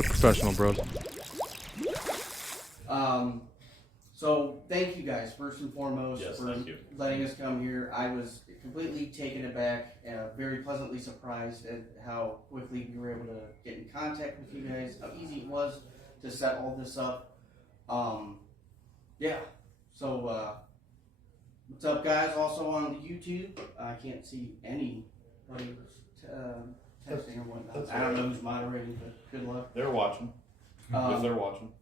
We're professional, bros. So thank you guys first and foremost for thank you. letting us come here. I was completely taken aback and very pleasantly surprised at how quickly we were able to get in contact with you guys, how easy it was to set all this up. Yeah. So what's up, guys? Also on the YouTube, I can't see anybody texting or whatnot. I don't know who's moderating, but good luck. They're watching. If they're watching.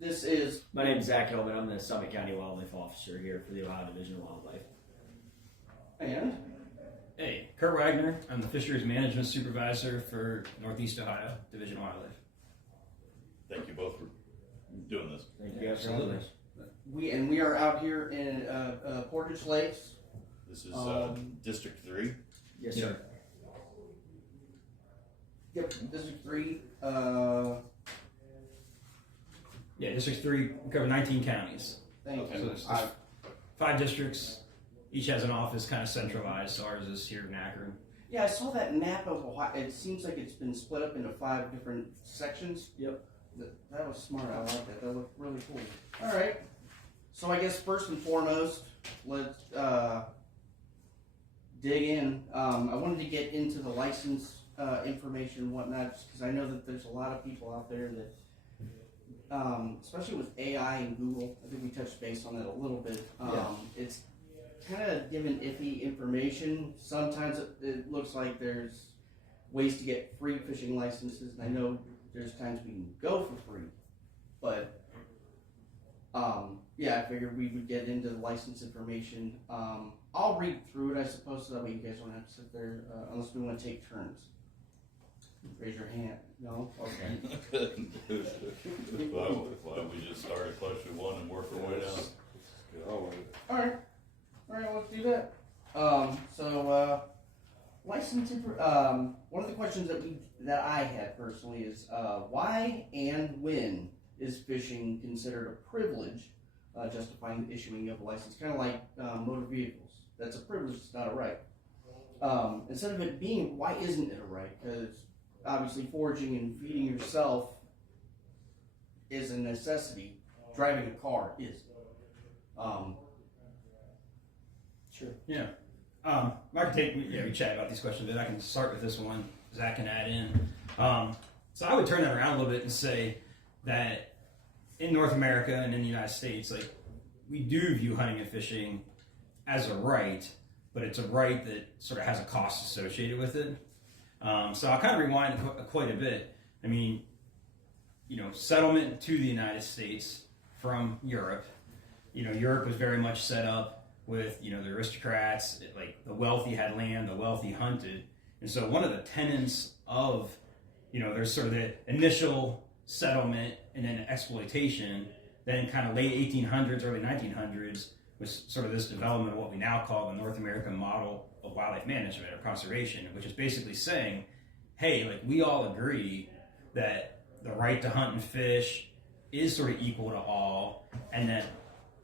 This is... My name is Zach Hillman. I'm the Summit County Wildlife Officer here for the Ohio Division of Wildlife. And... Hey, Curt Wagner. I'm the Fisheries Management Supervisor for Northeast Ohio Division of Wildlife. Thank you both for doing this. Thank you guys for having us. We are out here in Portage Lakes. This is District 3. Yes, sir. Yep, District 3. Yeah, District 3, we cover 19 counties. Thank So you. there's 5 districts. Each has an office kind of centralized, so ours is here in Akron. Yeah, I saw that map of Ohio. It seems like it's been split up into 5 different sections. Yep. That was smart. I like that. That looked really cool. All right. So I guess first and foremost, let's dig in. I wanted to get into the license information and whatnot, because I know that there's a lot of people out there that, especially with AI and Google, I think we touched base on that a little bit. It's kind of giving iffy information. Sometimes it looks like there's ways to get free fishing licenses, and I know there's times we can go for free, but yeah, I figured we would get into the license information. I'll read through it, I suppose, so that way you guys don't have to sit there, unless we want to take turns. Raise your hand. No? Okay. Why don't we just start at question 1 and work our way down? Alright, let's do that. License one of the questions that I had personally is why and when is fishing considered a privilege, justifying the issuing of a license? Kind of like motor vehicles. That's a privilege, it's not a right. Instead of it being, why isn't it a right? Because obviously foraging and feeding yourself is a necessity. Driving a car is. Sure. Yeah. I can we chat about these questions, but I can start with this one. Zach can add in. So I would turn that around a little bit and say that in North America and in the United States, like, we do view hunting and fishing as a right, but it's a right that sort of has a cost associated with it. So I'll kind of rewind quite a bit. I mean, settlement to the United States from Europe. Europe was very much set up with, the aristocrats, like the wealthy had land, the wealthy hunted. And so one of the tenets of, there's sort of the initial settlement and then exploitation, then kind of late 1800s, early 1900s, was sort of this development of what we now call the North American model of wildlife management or conservation, which is basically saying, hey, like, we all agree that the right to hunt and fish is sort of equal to all, and that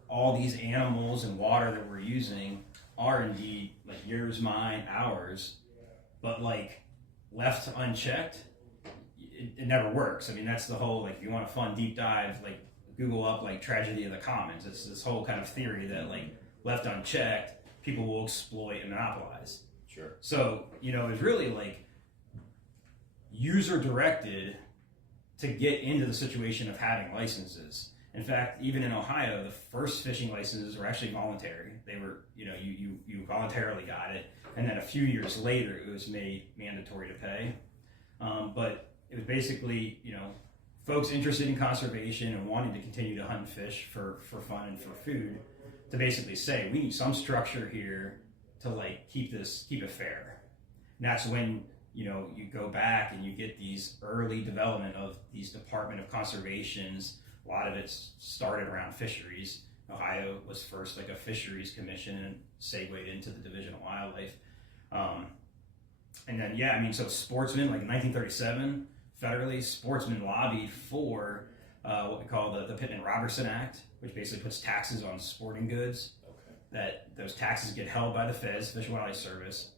all these animals and water that we're using are indeed like yours, mine, ours, but like left unchecked, it never works. I mean, that's the whole, like, if you want a fun deep dive, like, Google up like tragedy of the commons. It's this whole kind of theory that, like, left unchecked, people will exploit and monopolize. Sure. So, it's really like user directed to get into the situation of having licenses. In fact, even in Ohio, the first fishing licenses were actually voluntary. They were, you voluntarily got it, and then a few years later, it was made mandatory to pay. But it was basically, folks interested in conservation and wanting to continue to hunt and fish for fun and for food, to basically say, we need some structure here to, like, keep it fair. And that's when, you go back and you get these early development of these Department of Conservations. A lot of it started around fisheries. Ohio was first like a fisheries commission and segued into the Division of Wildlife. And then, so sportsmen, like in 1937, federally, sportsmen lobbied for what we call the Pittman-Robertson Act, which basically puts taxes on sporting goods. Okay. That those taxes get held by the feds, Fish and Wildlife Service,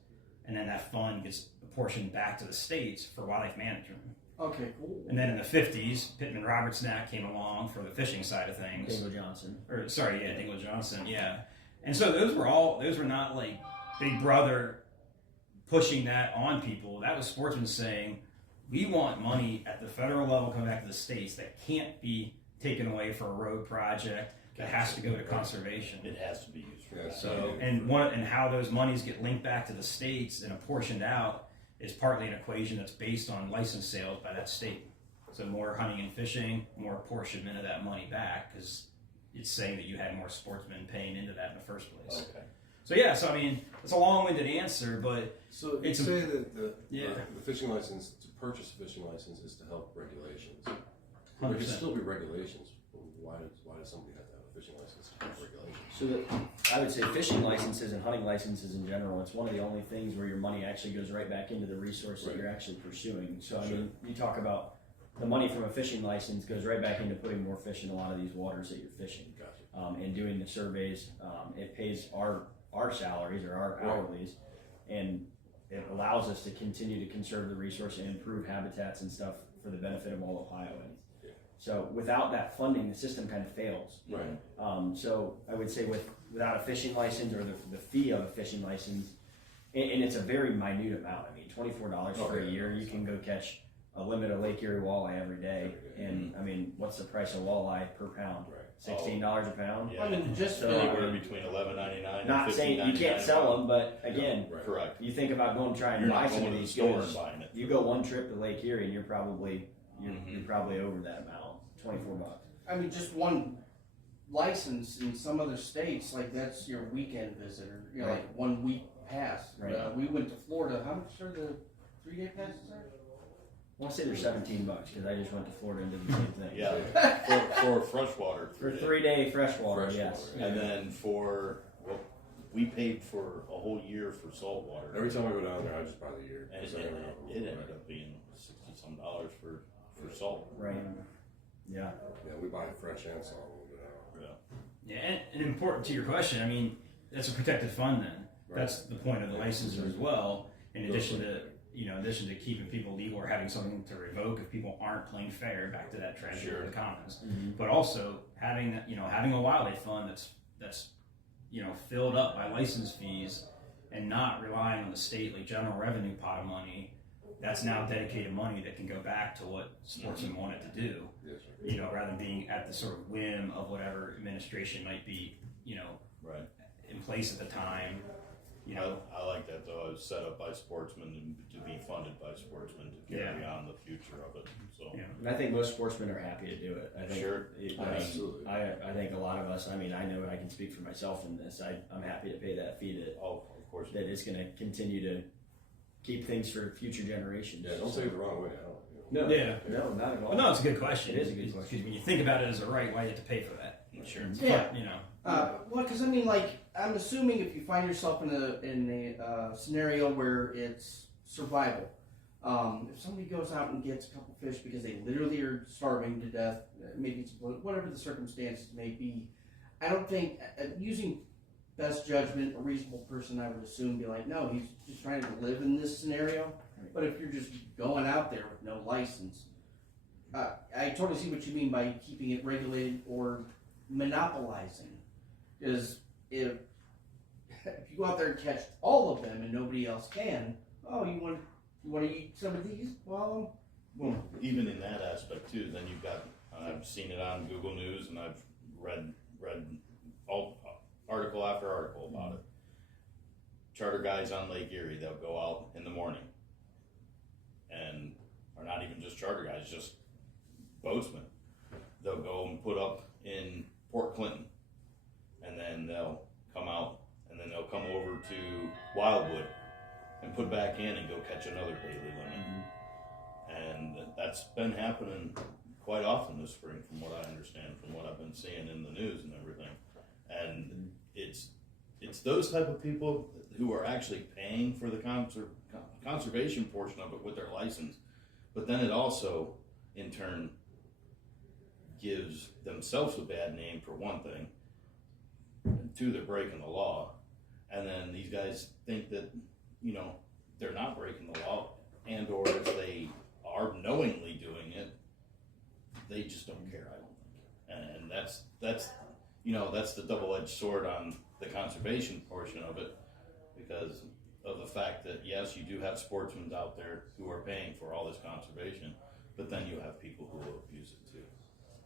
and then that fund gets apportioned back to the states for wildlife management. Okay, cool. And then in the 50s, Pittman Robertson Act came along for the fishing side of things. Dingle Johnson. Dingle Johnson, yeah. And so those were not like Big Brother pushing that on people. That was sportsmen saying, we want money at the federal level coming back to the states that can't be taken away for a road project. That has to go to conservation. It has to be used for that. So, and how those monies get linked back to the states and apportioned out is partly an equation that's based on license sales by that state. So more hunting and fishing, more apportionment of that money back, because it's saying that you had more sportsmen paying into that in the first place. Okay. So yeah, so I mean, it's a long-winded answer, but So it's you say that the yeah. fishing license, to purchase a fishing license is to help regulations. 100%. There can still be regulations, but why does somebody have to have a fishing license to help regulations? So I would say fishing licenses and hunting licenses in general, it's one of the only things where your money actually goes right back into the resource that you're actually pursuing. So I mean, you talk about the money from a fishing license goes right back into putting more fish in a lot of these waters that you're fishing. Gotcha. And doing the surveys. It pays our salaries or our hourlies, and it allows us to continue to conserve the resource and improve habitats and stuff for the benefit of all Ohioans. Yeah. So without that funding, the system kind of fails. Right. So I would say without a fishing license or the fee of a fishing license, and it's a very minute amount. I mean, $24 for a year, you can go catch a limit of Lake Erie walleye every day. And I mean, what's the price of walleye per pound? Right. $16 a pound. Yeah. I mean, just So, Anywhere between $11.99 and Not saying you can't sell them, but again, Right. Correct. you think about going to try and You're buy not some going of to the these store goods. and buying it. You go one trip to Lake Erie, and you're probably Mhm. over that amount, $24. I mean, just one license in some other states, like that's your weekend visitor. You know, Right. like 1 week pass. Right. We went to Florida. How much are the 3-day passes there? I want to say they're $17 because I just went to Florida and did the same thing. Yeah, for freshwater. For 3-day freshwater, yes. And then we paid for a whole year for saltwater. Every time I go down there, I just buy the year. And it ended up being $60-some for salt. Right. Yeah. Yeah, we buy fresh and salt when we go down. Yeah. yeah, and important to your question, I mean, that's a protected fund then. Right. That's the point of the licensor as well, in addition to keeping people legal or having something to revoke if people aren't playing fair, back to that tragedy of the commons. Mm-hmm. But also having a wildlife fund that's filled up by license fees and not relying on the state like general revenue pot of money. That's now dedicated money that can go back to what sportsmen want it to do. Yes, sir. Rather than being at the sort of whim of whatever administration might be, Right. in place at the time. I like that though. It's set up by sportsmen and to be funded by sportsmen to carry on the future of it. So Yeah. And I think most sportsmen are happy to do it. I think, Sure. Absolutely. I think a lot of us, I mean, I know I can speak for myself in this. I'm happy to pay that fee of course. that is going to continue to keep things for future generations. Yeah, don't take it the wrong way. I don't. No, Yeah. no, not at all. Well, no, it's a good question. It is a good question. Because when you think about it as a right, why do you have to pay for that? Sure. Yeah. But, Because I mean, like, I'm assuming if you find yourself in a scenario where it's survival, if somebody goes out and gets a couple fish because they literally are starving to death, maybe it's whatever the circumstances may be, I don't think using best judgment, a reasonable person, I would assume, be like, no, he's just trying to live in this scenario. But if you're just going out there with no license, I totally see what you mean by keeping it regulated or monopolizing. Because if you go out there and catch all of them and nobody else can, you want to eat some of these? Well, boom. Even in that aspect too, then you've got. I've seen it on Google News, and I've read all article after article about it. Charter guys on Lake Erie, they'll go out in the morning, and are not even just charter guys, just boatsmen. They'll go and put up in Port Clinton, and then they'll come out, and then they'll come over to Wildwood and put back in and go catch another daily limit. And that's been happening quite often this spring, from what I understand, from what I've been seeing in the news and everything. And it's those type of people who are actually paying for the conservation portion of it with their license, but then it also, in turn, gives themselves a bad name for one thing. Two, they're breaking the law, and then these guys think that they're not breaking the law, and or if they are knowingly doing it, they just don't care, I don't think. And that's that's the double-edged sword on the conservation portion of it, because of the fact that, yes, you do have sportsmen out there who are paying for all this conservation, but then you have people who will abuse it too.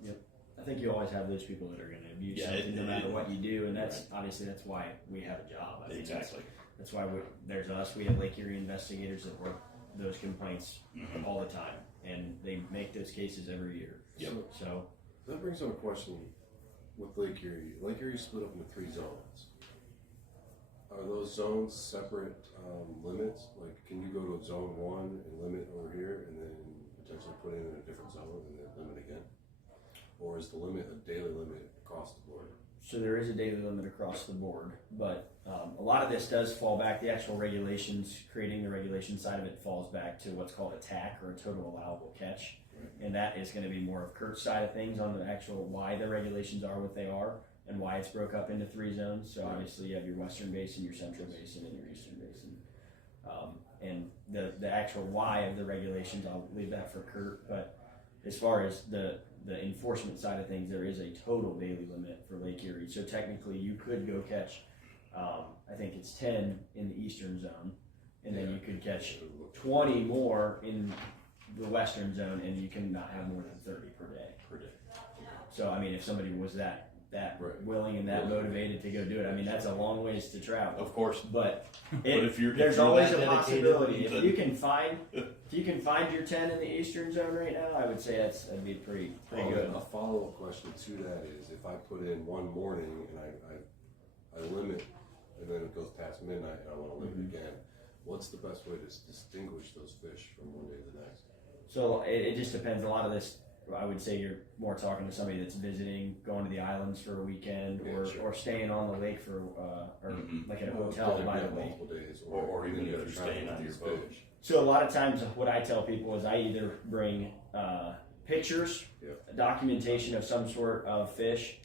Yep. I think you always have those people that are going to abuse something no matter what you do, and that's obviously that's why we have a job. I think Exactly. That's why there's us. We have Lake Erie investigators that work those complaints all the time, and they make those cases every year. Yep. So That brings up a question with Lake Erie. Lake Erie is split up into 3 zones. Are those zones separate limits? Like, can you go to zone 1 and limit over here, and then potentially put in a different zone and then limit again? Or is the limit a daily limit across the board? So there is a daily limit across the board, but a lot of this does fall back. The actual regulations, creating the regulation side of it, falls back to what's called a TAC, or a total allowable catch, and that is going to be more of Curt's side of things on the actual why the regulations are what they are and why it's broke up into 3 zones. So obviously you have your western basin, your central basin, and your eastern basin. And the actual why of the regulations, I'll leave that for Curt. But as far as the enforcement side of things, there is a total daily limit for Lake Erie. So technically you could go catch, I think it's 10 in the eastern zone, and then you could catch 20 more in the western zone, and you cannot have more than 30 per day. So I mean, if somebody was that willing and that motivated to go do it, I mean, that's a long ways to travel. Of course. But if you're there's that always a dedicated, possibility. If then- you can find your 10 in the eastern zone right now, I would say that'd be pretty good. A follow-up question to that is, if I put in one morning and I limit, and then it goes past midnight and I want to limit again, what's the best way to distinguish those fish from one day to the next? So it just depends. A lot of this, I would say you're more talking to somebody that's visiting, going to the islands for a weekend, or staying on the lake for, or like at a hotel by the lake. Multiple days, Or even if if you're staying on your boat. fish. So a lot of times what I tell people is I either bring pictures, documentation of some sort of fish,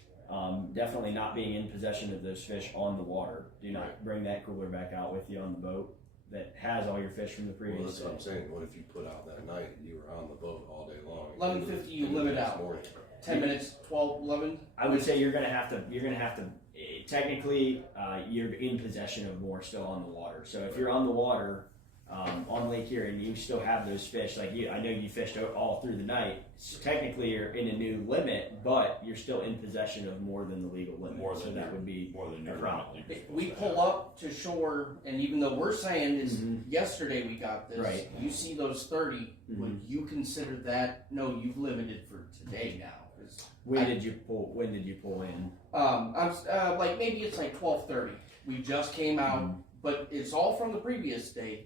definitely not being in possession of those fish on the water. Do not bring that cooler back out with you on the boat that has all your fish from the previous Well, that's what I'm day. saying. What if you put out that night, you were on the boat all day long? 11:50 you limit out. Morning. 10 minutes, 12, 11. I would say you're gonna have to technically you're in possession of more still on the water. So if you're on the water on Lake Erie and you still have those fish, like I know you fished all through the night, so technically you're in a new limit, but you're still in possession of more than the legal limit. So that would be more than a you're problem. We pull up to shore, and even though we're saying is yesterday we got this, Right. you see those 30, would you consider that, no, you've limited for today now? 'Cause When did you pull in? I'm like, maybe it's like 12:30. We just came out, but it's all from the previous day.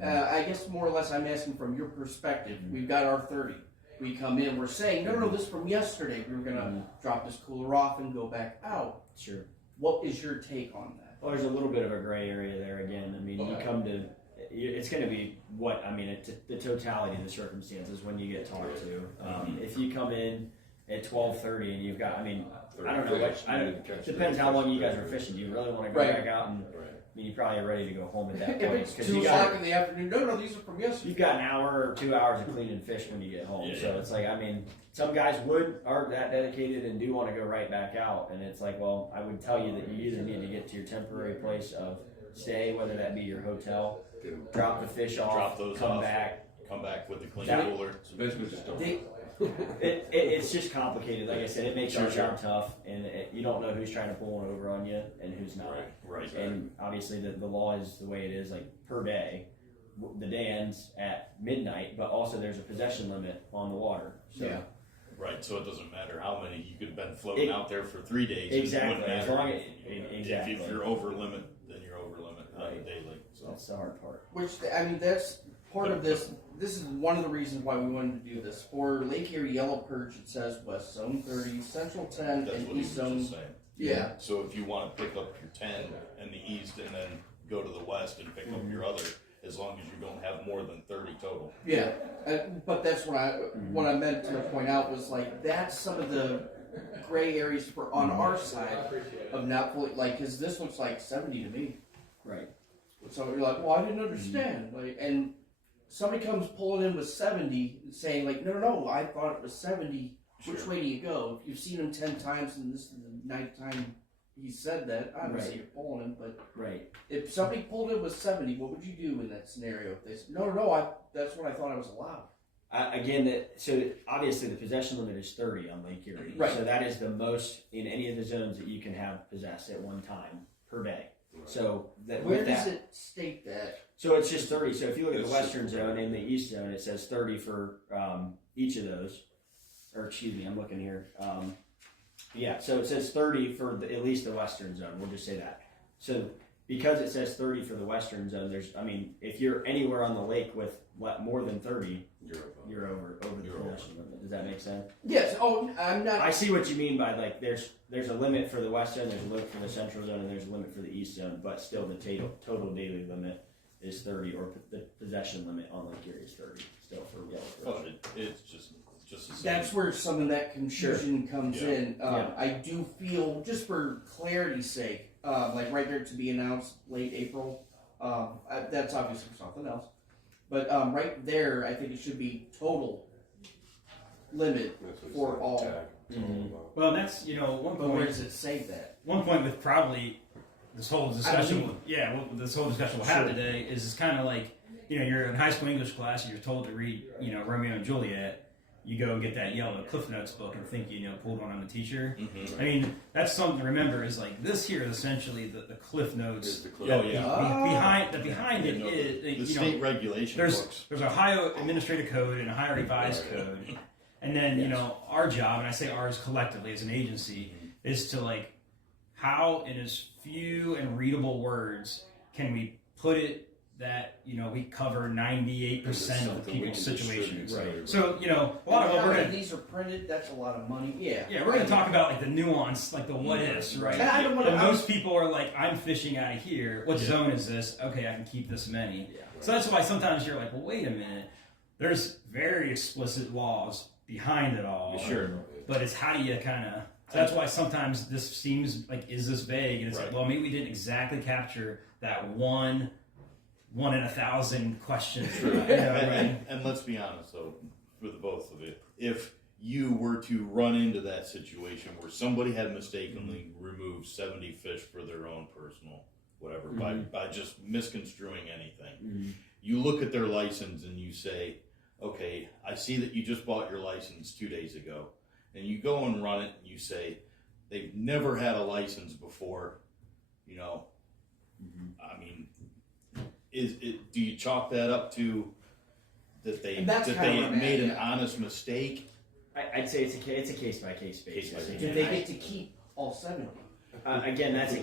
I guess more or less I'm asking from your perspective. We've got our 30. We come in, we're saying, no, this is from yesterday. We were going to drop this cooler off and go back out. Sure. What is your take on that? Well, there's a little bit of a gray area there again. I mean, you come to, it's going to be the totality of the circumstances when you get talked to. If you come in at 12:30 and you've got, I mean, I don't know what, depends how long you guys are fishing. Do you really want to go back out and, I mean, you probably are ready to go home at that If point. it's 'cause 2 you o'clock in the afternoon, no, these are from yesterday. You've got an hour or 2 hours of cleaning fish when you get home. So it's like, I mean, some guys aren't that dedicated and do want to go right back out. And it's like, well, I would tell you that you either need to get to your temporary place of stay, whether that be your hotel, drop the fish off, Drop those come off. back. Come back with the clean That- cooler. So basically, just don't. It's just complicated. Like I said, it makes our job tough, and you don't know who's trying to pull one over on you and who's not. Right. And obviously, the law is the way it is, like per day. The day ends at midnight, but also there's a possession limit on the water. So Right, so it doesn't matter how many, you could have been floating out there for 3 days. Exactly, It wouldn't as matter. long as- exactly. If you're over limit, then you're over limit on the daily. So that's the hard part. Which, I mean, that's part of this. This is one of the reasons why we wanted to do this. For Lake Erie Yellow Perch, it says West Zone 30, Central 10, that's and what he East was Zone. just saying. Yeah. So if you want to pick up your 10 in the east and then go to the west and pick up your other, as long as you don't have more than 30 total. Yeah, but that's what I meant to point out was like that's some of the gray areas for on our side of not fully like because this looks like 70 to me. Right. So you're like, well, I didn't understand. Like, and somebody comes pulling in with 70, saying like, no, I thought it was 70. Sure. Which way do you go? If you've seen him 10 times and this is the 9th time he said that, obviously you're pulling him. But if somebody pulled in with 70, what would you do in that scenario? If they said, no, that's what I thought I was allowed. So obviously the possession limit is 30 on Lake Erie. Right. So that is the most in any of the zones that you can have possessed at one time per day. So Where does it state that? So it's just 30. So if you look at the western zone and the east zone, it says 30 for each of those. Or excuse me, I'm looking here. So it says 30 for at least the western zone. We'll just say that. So because it says 30 for the western zone, if you're anywhere on the lake with more than 30, you're over the possession limit. Does that make sense? Yes. Oh, I'm not. I see what you mean by like there's a limit for the west zone, there's a limit for the central zone, and there's a limit for the east zone, but still the total daily limit is 30, or the possession limit on Lake Erie is 30 still for yellow fish. It's just the same. That's where some of that confusion comes in. I do feel, just for clarity's sake, like right there to be announced late April. That's obviously for something else, but right there, I think it should be total limit for all. Well, that's one But where point. does it say that? One point with probably this whole discussion. This whole discussion we'll have today is kind of like you're in high school English class and you're told to read Romeo and Juliet. You go get that yellow Cliff Notes book and think pulled one on the teacher. I mean, that's something to remember. Is like this here is essentially the Cliff Notes. Behind it is the state regulation books. There's Ohio Administrative Code and Ohio Revised Code, and then our job, and I say ours collectively as an agency, is to like how in as few and readable words can we put it that we cover 98% of the people's situations. Right. So a lot of what we're gonna these are printed. That's a lot of money. Yeah. Yeah, we're gonna talk about like the nuance, like the what ifs, right? And I don't want to. Most people are like, I'm fishing out of here. What zone is this? Okay, I can keep this many. Yeah. So that's why sometimes you're like, well, wait a minute. There's very explicit laws behind it all. Sure. But it's how do you kind of. So that's why sometimes this seems like, is this vague? And it's like, well, maybe we didn't exactly capture that one in 1,000 questions. And let's be honest, though, for the both of it, if you were to run into that situation where somebody had mistakenly removed 70 fish for their own personal whatever by just misconstruing anything, you look at their license and you say, okay, I see that you just bought your license 2 days ago, and you go and run it and you say they've never had a license before, I mean, do you chalk that up to that they made an honest mistake? I'd say it's a case by case basis. Do they get to keep all 70? Again, that's a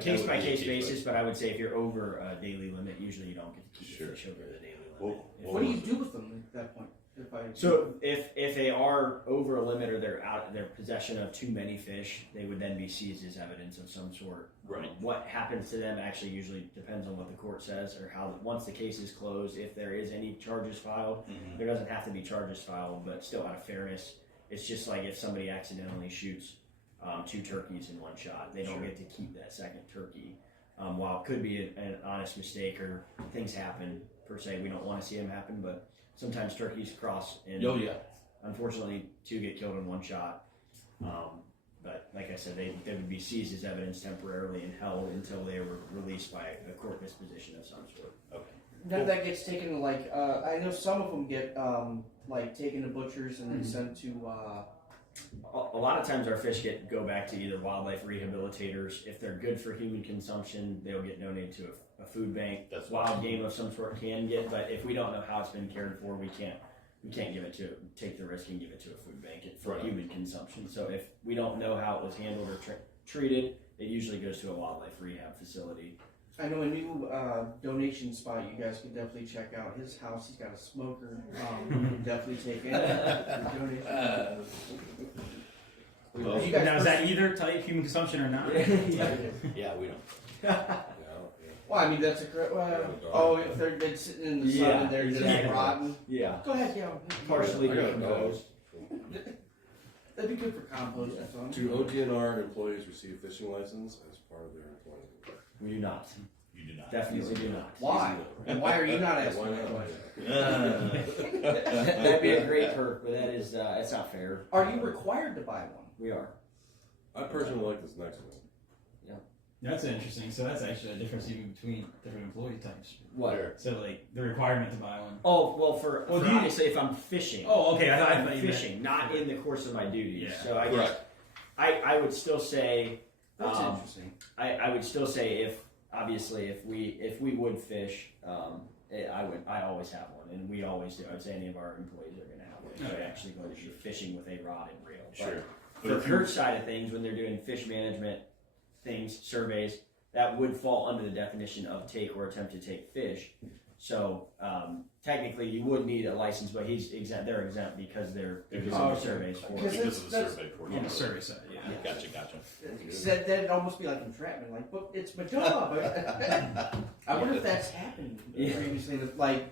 case by case basis, but I would say if you're over a daily limit, usually you don't get to keep the fish over the daily limit. What do you do with them at that point? So if they are over a limit or they're possession of too many fish, they would then be seized as evidence of some sort. Right. What happens to them actually usually depends on what the court says or how once the case is closed. If there is any charges filed, there doesn't have to be charges filed, but still out of fairness, it's just like if somebody accidentally shoots 2 turkeys in one shot, they don't get to keep that second turkey. While it could be an honest mistake or things happen per se, we don't want to see them happen, but sometimes turkeys cross, and unfortunately 2 get killed in one shot. But like I said, they would be seized as evidence temporarily and held until they were released by a court disposition of some sort. Okay. Now that gets taken to like, I know some of them get like taken to butchers and then sent to. A lot of times our fish go back to either wildlife rehabilitators. If they're good for human consumption, they'll get donated to a food bank. That's wild game of some sort can get, but if we don't know how it's been cared for, we can't give it take the risk and give it to a food bank for human consumption. So if we don't know how it was handled or treated, it usually goes to a wildlife rehab facility. I know a new donation spot you guys could definitely check out. His house, he's got a smoker. You can definitely take any donation. Now, is that either type human consumption or not? Yeah, we don't. Well, I mean, that's a great. If they're been sitting in the sun and they're just rotten. Yeah. Go ahead, Partially decomposed. That'd be good for compost. That's all. Do ODNR employees receive fishing license as part of their employment? We do not. You do not. Definitely do not. Why? And why are you not asking Why that not? question? That'd be a great perk, but that is it's not fair. Are you required to buy one? We are. I personally like this next one. That's interesting. So that's actually a difference even between different employee types. What? Where? So like the requirement to buy one. Oh well, for Well, do you- obviously if I'm fishing. Oh, okay. I thought I'm you meant- fishing, not in the course of my duties. Yeah. So I Correct. guess I would still say That's Um, interesting. I would still say if we would fish, I always have one, and we always do. I'd say any of our employees are going to have one. They're actually going to be fishing with a rod and reel. Sure. But But for Curt's side of things, when they're doing fish management things, surveys, that would fall under the definition of take or attempt to take fish. So technically, you would need a license, but he's exempt. They're exempt because they're doing surveys for. Because because of the that's- survey portion. On the survey side, yeah. Gotcha. Said that'd almost be like entrapment, like, but it's my job. I wonder if that's happened previously. Like,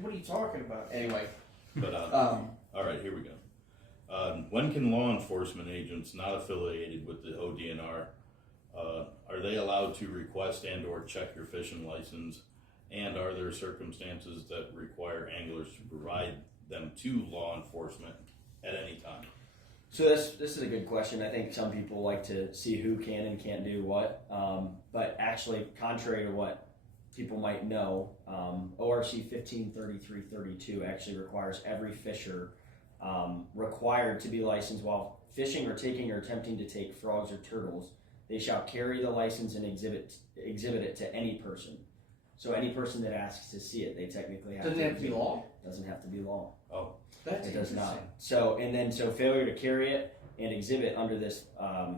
what are you talking about? Anyway, But all right, here we go. When can law enforcement agents not affiliated with the ODNR are they allowed to request and/or check your fishing license? And are there circumstances that require anglers to provide them to law enforcement at any time? So this is a good question. I think some people like to see who can and can't do what. But actually, contrary to what people might know, ORC 153332 actually requires every fisher required to be licensed while fishing or taking or attempting to take frogs or turtles. They shall carry the license and exhibit it to any person. So any person that asks to see it, they technically have doesn't to. it have to be law? Doesn't have to be law. That's It does interesting. not. So failure to carry it and exhibit under this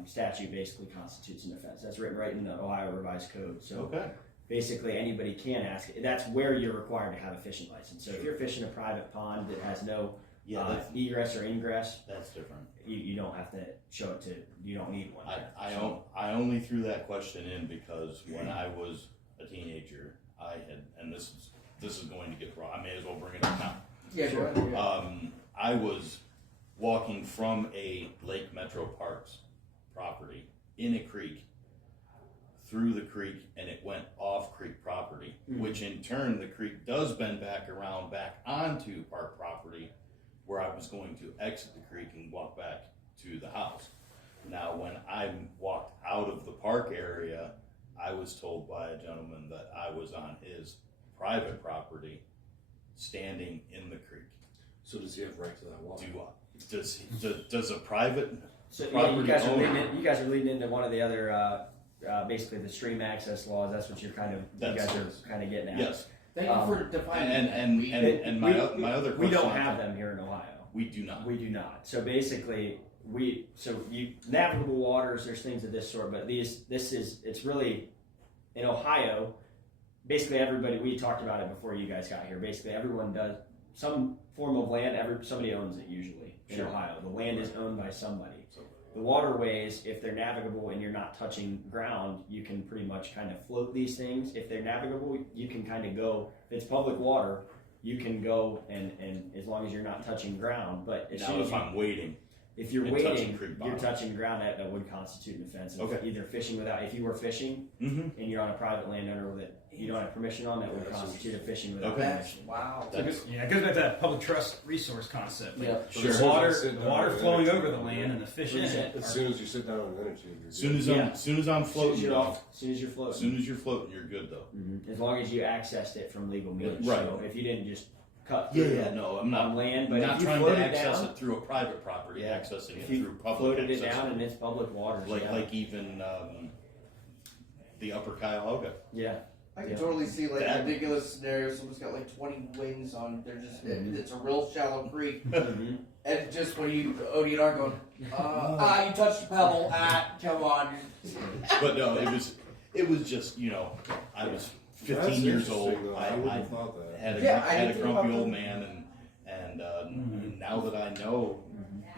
statute basically constitutes an offense. That's written right in the Ohio Revised Code. So Okay. basically anybody can ask. That's where you're required to have a fishing license. So if you're fishing a private pond that has no egress or ingress, That's different. you don't have to show it to. You don't need one. I only threw that question in because when I was a teenager, I had, and this is going to get raw. I may as well bring it up now. Yeah, go ahead. I was walking from a Lake Metro Parks property in a creek, through the creek, and it went off creek property, which in turn the creek does bend back around back onto park property, where I was going to exit the creek and walk back to the house. Now, when I walked out of the park area, I was told by a gentleman that I was on his private property, standing in the creek. So does he have right to that water? Does a private So yeah, property you guys owner? are leading into one of the other, basically the stream access laws. That's what you guys are kind of getting at. Yes, Thank you for defining. and my other question. We don't have them here in Ohio. We do not. We do not. So basically, navigable waters. There's things of this sort, but it's really in Ohio. Basically, everybody. We talked about it before you guys got here. Basically, everyone does some form of land. Somebody owns it usually in Ohio. The land is owned by somebody. The waterways, if they're navigable and you're not touching ground, you can pretty much kind of float these things. If they're navigable, you can kind of go. If it's public water, you can go and as long as you're not touching ground. But as soon as I'm waiting, if you're and waiting, touching creek you're bottom. touching ground that would constitute an offense. Okay. Either fishing without, if you were fishing and you're on a private landowner that you don't have permission on, that would constitute a fishing without Okay. permission. Wow. It goes back to that public trust resource concept. Like, Yeah. Sure. The water flowing over the land and the fish in it. As soon as you sit down on the energy, you're As soon as I'm floating, As soon as you're floating. As soon as you're floating, you're good though. As long as you accessed it from legal means. Right. So if you didn't just cut No, I'm on not. land, I'm but not if you trying to floated access down, it through a private property. Accessing if it you through public floated it access. down and it's public waters. Like even the Upper Cuyahoga. Yeah. I can totally see like That- a ridiculous scenario. Someone's got like 20 wings on. They're just it's a real shallow creek, and just when you ODNR going, you touched the pebble. Come on. But no, it was just I was 15 years old. I wouldn't have thought that. Had I a didn't think grumpy about old that. man, and now that I know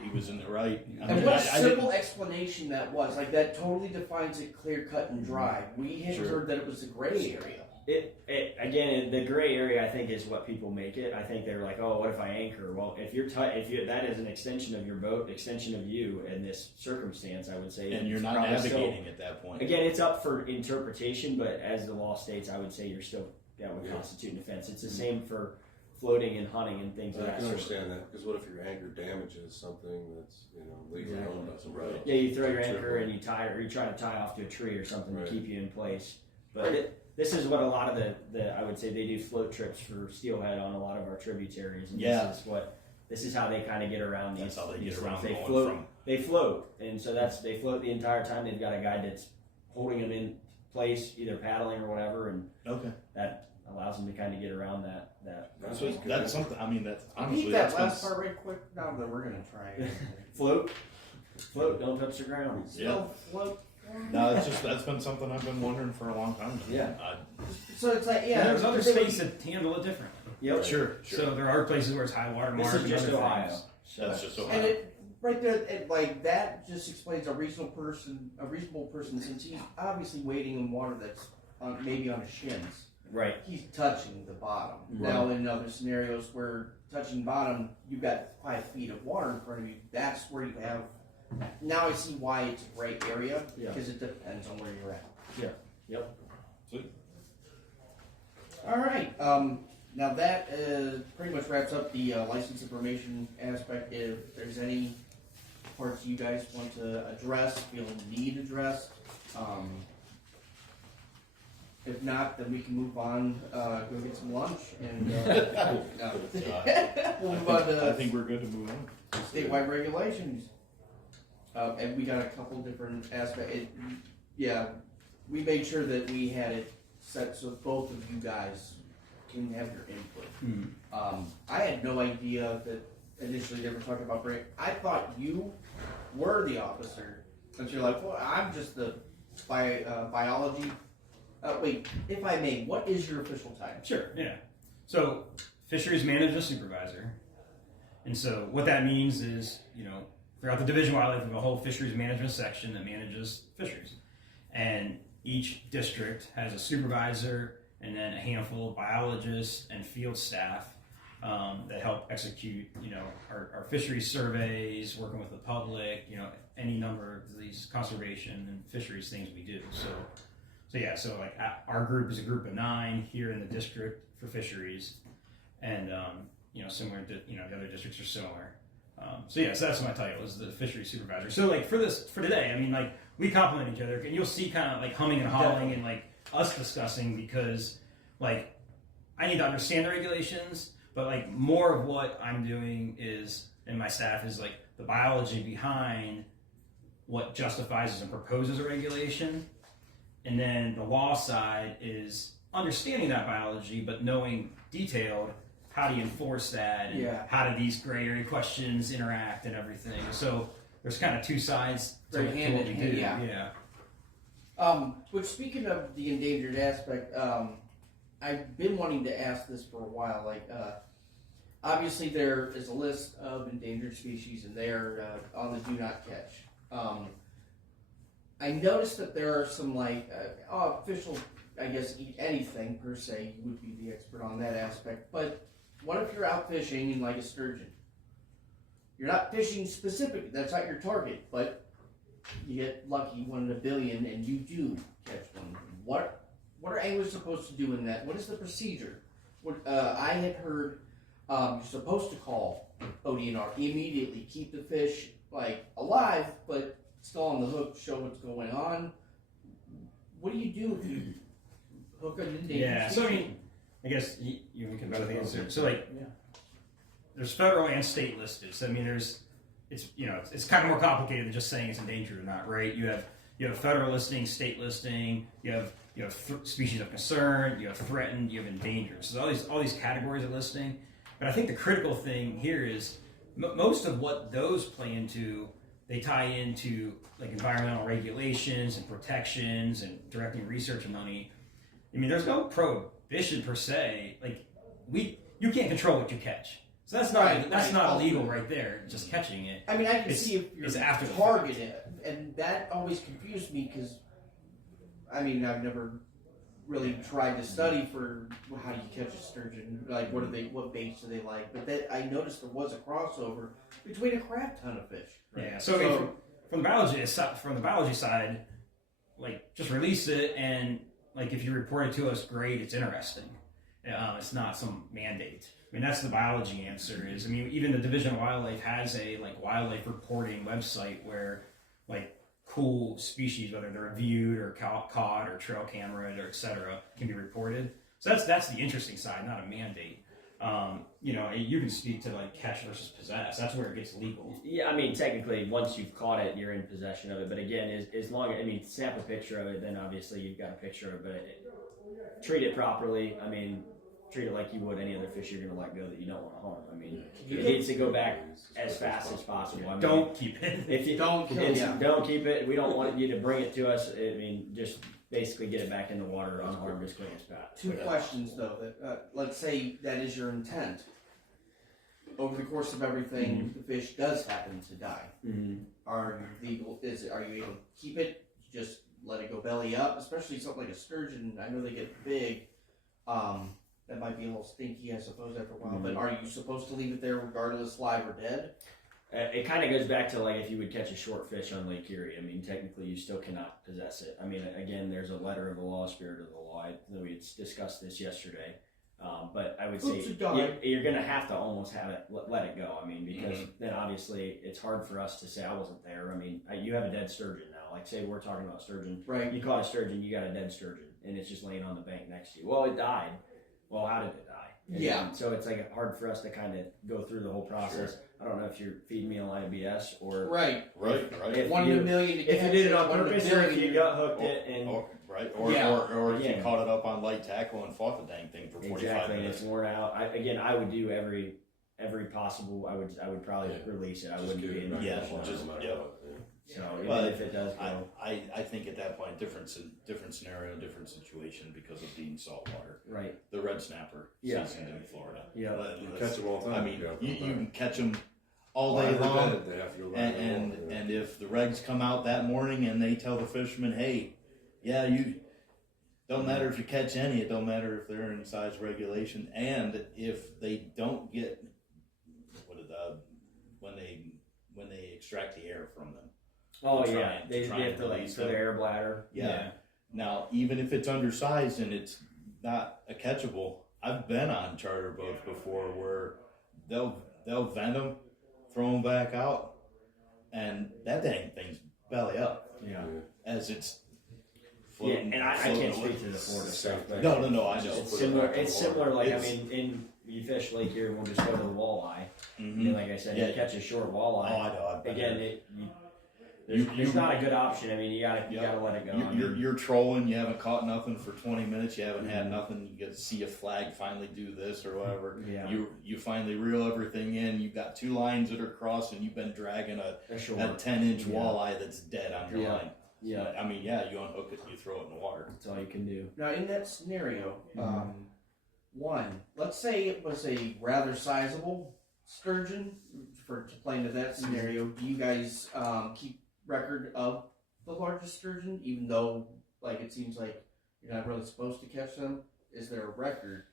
he was in the right. I And mean, what a I didn't- simple explanation that was. Like that totally defines it clear cut and dry. We had Sure. heard that it was a gray area. Again, the gray area I think is what people make it. I think they're like, oh, what if I anchor? Well, if that is an extension of your boat, extension of you in this circumstance, I would say. And you're not navigating at that point. Again, it's up for interpretation, but as the law states, I would say you're still that would constitute an offense. It's the same for floating and hunting and things like that. I can understand that, because what if your anchor damages something that's, legally owned by somebody else? Yeah, you throw your anchor and you tie, or you try to tie off to a tree or something to keep you in place. But this is what a lot of the I would say they do float trips for steelhead on a lot of our tributaries. And this is how they kind of get around these. That's how they get things. around. They float, and so they float the entire time. They've got a guy that's holding them in place, either paddling or whatever, and that allows them to kind of get around that. That's something. I mean, that's honestly Repeat that last part right quick. Now that we're gonna try it. Float, don't touch the ground. Still float. No, that's been something I've been wondering for a long time. Yeah. So it's like, And there's other states that handle it differently. Yep. Sure. So there are places where it's high water mark. This is just and other Ohio. things. That's just Ohio. And it right there, like that just explains a reasonable person, since he's obviously wading in water that's maybe on his shins. Right. He's touching the bottom. Right. Now, in other scenarios where touching bottom, you've got 5 feet of water in front of you. That's where you have. Now I see why it's a gray area, because it depends on where you're at. Yeah. Yep. Sweet. All right. Now that pretty much wraps up the license information aspect. If there's any parts you guys want to address, feel need addressed, if not, then we can move on, go get some lunch, and we'll move on to I think we're good to move on. statewide regulations. And we got a couple different aspects. We made sure that we had it set so both of you guys can have your input. I had no idea that initially they were talking about break. I thought you were the officer, but you're like, well, I'm just the biology. Wait, if I may, what is your official title? Sure, yeah. So, fisheries manager supervisor. And so what that means is, throughout the Division of Wildlife, we have a whole fisheries management section that manages fisheries. And each district has a supervisor and then a handful of biologists and field staff that help execute, our fisheries surveys, working with the public, any number of these conservation and fisheries things we do. So like our group is a group of 9 here in the district for fisheries, and similar to the other districts are similar. So that's my title, is the fisheries supervisor. So like for today, I mean, like we complement each other, and you'll see kind of like humming and hawing and like us discussing, because like I need to understand the regulations, but like more of what I'm doing is, and my staff is like the biology behind what justifies and proposes a regulation. And then the law side is understanding that biology, but knowing detailed how do you enforce that, and how do these gray area questions interact and everything. So there's kind of 2 sides to what we do. Yeah. Which, speaking of the endangered aspect, I've been wanting to ask this for a while. Like, obviously there is a list of endangered species, and they're on the do not catch. I noticed that there are some official, I guess, eat anything per se. You would be the expert on that aspect. But what if you're out fishing in like a sturgeon? You're not fishing specific. That's not your target, but you get lucky, 1 in a billion, and you do catch one. What are anglers supposed to do in that? What is the procedure? I had heard you're supposed to call ODNR immediately, keep the fish alive, but still on the hook, show what's going on. What do you do if you hook an endangered species? So I mean, I guess you can better think answer. So there's federal and state listed. So I mean, it's kind of more complicated than just saying it's endangered or not, right? You have federal listing, state listing. You have species of concern. You have threatened. You have endangered. So all these categories of listing. But I think the critical thing here is most of what those play into. They tie into like environmental regulations and protections and directing research money. I mean, there's no prohibition per se. Like you can't control what you catch, so that's not illegal right there. Just catching it. I mean, I can see if you're targeted, and that always confused me because, I mean, I've never really tried to study for how do you catch a sturgeon, like what baits do they like. But that I noticed there was a crossover between a crap ton of fish. Yeah. So, I mean, from the biology side, like just release it, and like if you report it to us, great. It's interesting. It's not some mandate. I mean, that's the biology answer. Is, I mean, even the Division of Wildlife has a like wildlife reporting website where like cool species, whether they're viewed or caught or trail camera or etc., can be reported. So that's the interesting side, not a mandate. You know, you can speak to like catch versus possess. That's where it gets legal. Yeah, I mean, technically, once you've caught it, you're in possession of it. But again, as long as, I mean, snap a picture of it, then obviously you've got a picture of it. But treat it properly. I mean, treat it like you would any other fish you're going to let go that you don't want to harm. I mean, it needs to go back as fast as possible. I mean, Don't keep it. if you Don't kill it. don't keep it. We don't want you to bring it to us. I mean, just basically get it back in the water unharmed as quick as possible. Two questions though. That let's say that is your intent. Over the course of everything, the fish does happen to die. Mm-hmm. Are you able to keep it? Just let it go belly up, especially something like a sturgeon. I know they get big. That might be a little stinky, I suppose, after a while. But are you supposed to leave it there regardless, live or dead? It kind of goes back to like if you would catch a short fish on Lake Erie. I mean, technically, you still cannot possess it. I mean, again, there's a letter of the law, spirit of the law. I know we discussed this yesterday. But I would say you're going to have to almost have it, let it go. I mean, because then obviously it's hard for us to say I wasn't there. I mean, you have a dead sturgeon now. Like say we're talking about sturgeon. Right. You caught a sturgeon, you got a dead sturgeon, and it's just laying on the bank next to you. Well, it died. Well, how did it die? And so it's like hard for us to kind of go through the whole process. Sure. I don't know if you're feeding me a line of BS or right. One in a million. If you did it on purpose, or if you gut hooked it and or if you caught it up on light tackle and fought the dang thing for 45 minutes. And it's worn out. I would do every possible. I would probably release it. I wouldn't be in. So even if it does go, I think at that point, different scenario, different situation because of being saltwater. Right. The red snapper season in Florida. Yeah. Catch them all the time. I mean, you can catch them all day long. And if the regs come out that morning and they tell the fishermen, hey, you don't matter if you catch any, it don't matter if they're in size regulation, and if they don't get when they extract the air from them. Oh yeah, they have to like for the air bladder. Yeah. Now, even if it's undersized and it's not a catchable, I've been on charter boats before where they'll vent them, throw them back out, and that dang thing's belly up. Yeah. As it's floating. And I can't speak to the Florida stuff, but no, I know. It's similar. Like I mean, you fish Lake Erie, we'll just go to the walleye. Mm-hmm. And like I said, you catch a short walleye. Oh, I know. Again, it's not a good option. I mean, you gotta let it go. You're trolling. You haven't caught nothing for 20 minutes. You haven't had nothing. You get to see a flag finally do this or whatever. Yeah. You finally reel everything in. You've got two lines that are crossed, and you've been dragging a 10-inch walleye that's dead on your line. Yeah. I mean, you unhook it and you throw it in the water. That's all you can do. Now, in that scenario, let's say it was a rather sizable sturgeon. To play into that scenario, do you guys keep record of the largest sturgeon, even though like it seems like you're not really supposed to catch them? Is there a record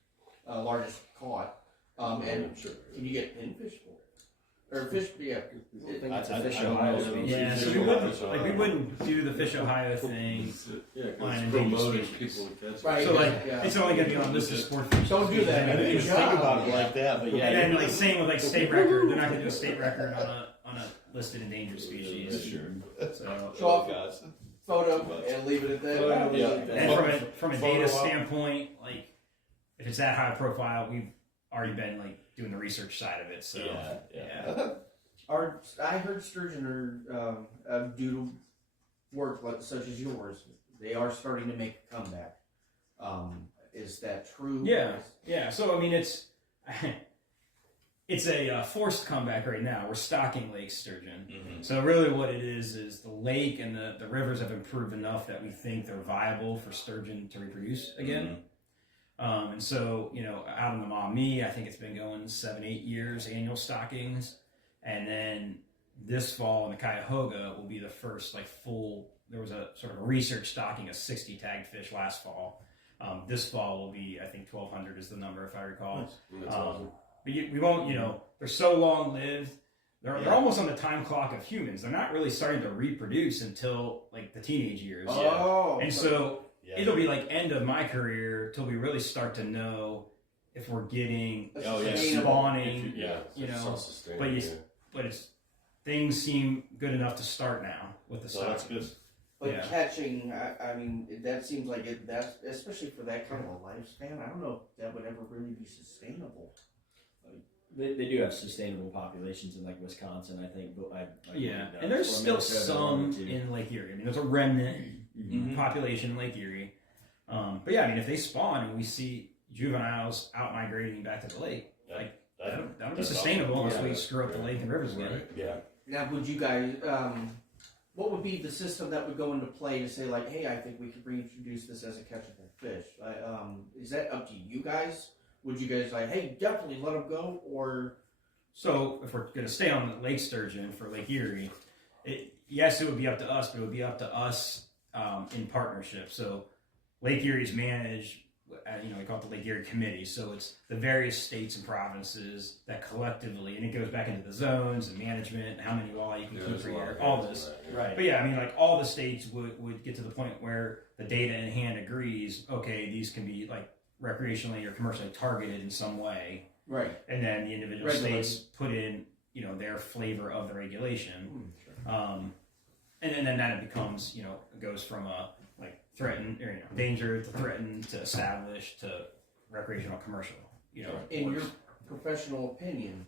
largest caught? And sure. Can you get pinfish for it? Or fish? Yeah, I think it's a Fish I don't Ohio know. species. Yeah, so we wouldn't do the Fish Ohio thing. Yeah, on because endangered promoting species. people to catch Right. So like, Yeah. it's only gonna be on listed sport fish. Don't do that. I didn't even think about it like that, but And then like same with like state record, they're not gonna do a state record on a listed endangered species. Sure. So Show off photo and leave it at that. and from a data standpoint, like if it's that high profile, we've already been like doing the research side of it. So yeah. I heard sturgeon are due to work such as yours, they are starting to make a comeback. Is that true? Yeah. So I mean, it's a forced comeback right now. We're stocking lake sturgeon. Mm-hmm. So really, what it is the lake and the rivers have improved enough that we think they're viable for sturgeon to reproduce again. Mm-hmm. And so out in the Maumee, I think it's been going 7-8 years annual stockings. And then this fall in the Cuyahoga will be the first full. There was a sort of a research stocking of 60 tagged fish last fall. This fall will be, I think 1,200 is the number if I recall. That's awesome. But we won't, they're so long lived. They're almost on the time clock of humans. They're not really starting to reproduce until like the teenage years. Oh, And so it'll be like end of my career till we really start to know if we're getting spawning. But things seem good enough to start now with the So that's size. good. But catching, I mean, that seems like that, especially for that kind of a lifespan. I don't know if that would ever really be sustainable. They do have sustainable populations in like Wisconsin, I think. But and there's still Minnesota, some too. in Lake Erie. I mean, there's a remnant population in Lake Erie. But yeah, I mean, if they spawn and we see juveniles out migrating back to the lake, that'll be sustainable unless we screw up the lake and rivers again. Yeah. Now, would you guys, what would be the system that would go into play to say, like, hey, I think we could reintroduce this as a catchable fish? Is that up to you guys? Would you guys like, hey, definitely let them go, or? So if we're going to stay on the lake sturgeon for Lake Erie, yes, it would be up to us, but it would be up to us in partnership. So Lake Erie is managed, we call it the Lake Erie Committee. So it's the various states and provinces that collectively, and it goes back into the zones and management, how many walleye you can keep per year, all this. Right. But yeah, I mean, like all the states would get to the point where the data in hand agrees, okay, these can be like recreationally or commercially targeted in some way. Right. And then the individual states put in, their flavor of the regulation. And then that it becomes, it goes from a like threatened or danger to threatened to established to recreational commercial. In your professional opinion,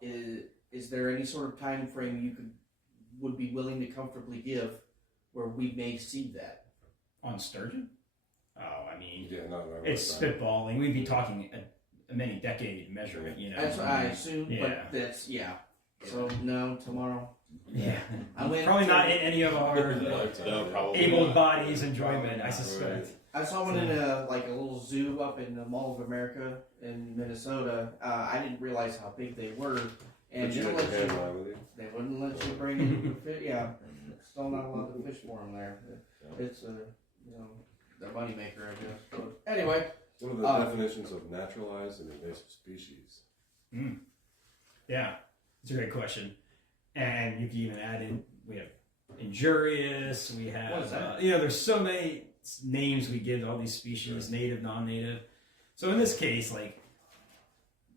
is there any sort of time frame you would be willing to comfortably give where we may see that on sturgeon? Oh, I mean, it's spitballing. We'd be talking a many decade measurement. That's what I assume. Yeah. But that's So no, tomorrow. Yeah, I went probably to, not in any of our able bodies enjoyment. I suspect. I saw one in a little zoo up in the Mall of America in Minnesota. I didn't realize how big they were, and they wouldn't let you bring in fish. Yeah, still not allowed to fish for them there. It's their moneymaker, I guess. But anyway, what are the definitions of naturalized and invasive species? Yeah, it's a great question. And you can even add in, we have injurious, we have, what is that? There's so many names we give to all these species, native, non-native. So in this case, like,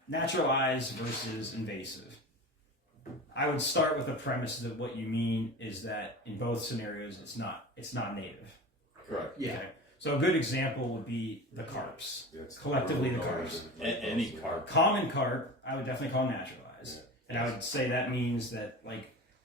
naturalized versus invasive. I would start with the premise that what you mean is that in both scenarios, it's not native. Correct. Yeah. Okay. So a good example would be the carps. Collectively, the carps. Any carp. Common carp, I would definitely call naturalized. And I would say that means that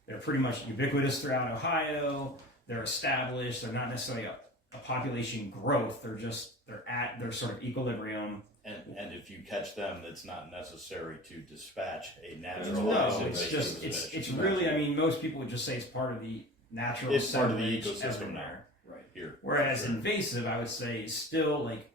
they're pretty much ubiquitous throughout Ohio. They're established. They're not necessarily a population growth. They're at their sort of equilibrium. And if you catch them, it's not necessary to dispatch a naturalized. No, it's really. I mean, most people would just say it's part of the natural. It's part of the ecosystem everywhere. now. Right here. Whereas invasive, I would say, is still like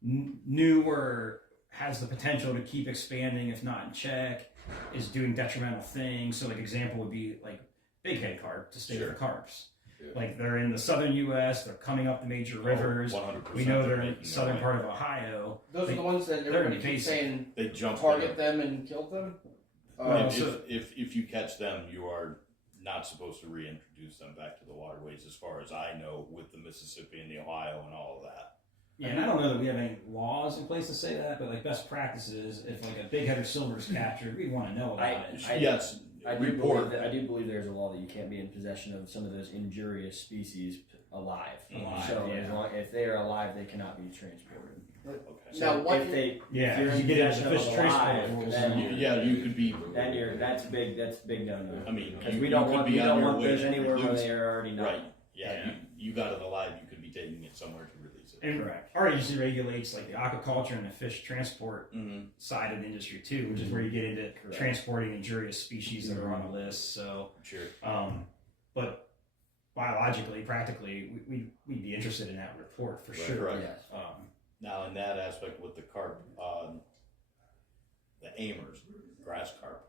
newer, has the potential to keep expanding if not in check. Is doing detrimental things. So, like, example would be like big head carp, to stay with the carps. Yeah. Like, they're in the southern U.S. They're coming up the major rivers. 100%. We know they're in the southern part of Ohio. Those are the ones that everybody keeps saying they jump target them and kill them. If you catch them, you are not supposed to reintroduce them back to the waterways, as far as I know, with the Mississippi and the Ohio and all of that. Yeah, and I don't know that we have any laws in place to say that, but like best practices, if like a big-headed silver is captured, we want to know about it. Yes, I do believe there's a law that you can't be in possession of some of those injurious species alive. So if they are alive, they cannot be transported. Okay. So now, if you get into the fish transport rules, you could be. Then that's big. That's big no. I mean, because we don't want those anywhere where they are already not. Right. Yeah. You got it alive. You could be taking it somewhere to release it. And correct. Our agency regulates like the aquaculture and the fish transport side of the industry too, which is where you get into transporting injurious species that are on the list. So, but biologically, practically, we'd be interested in that report for sure. Correct. Yes. Now, in that aspect with the carp, the amers, grass carp,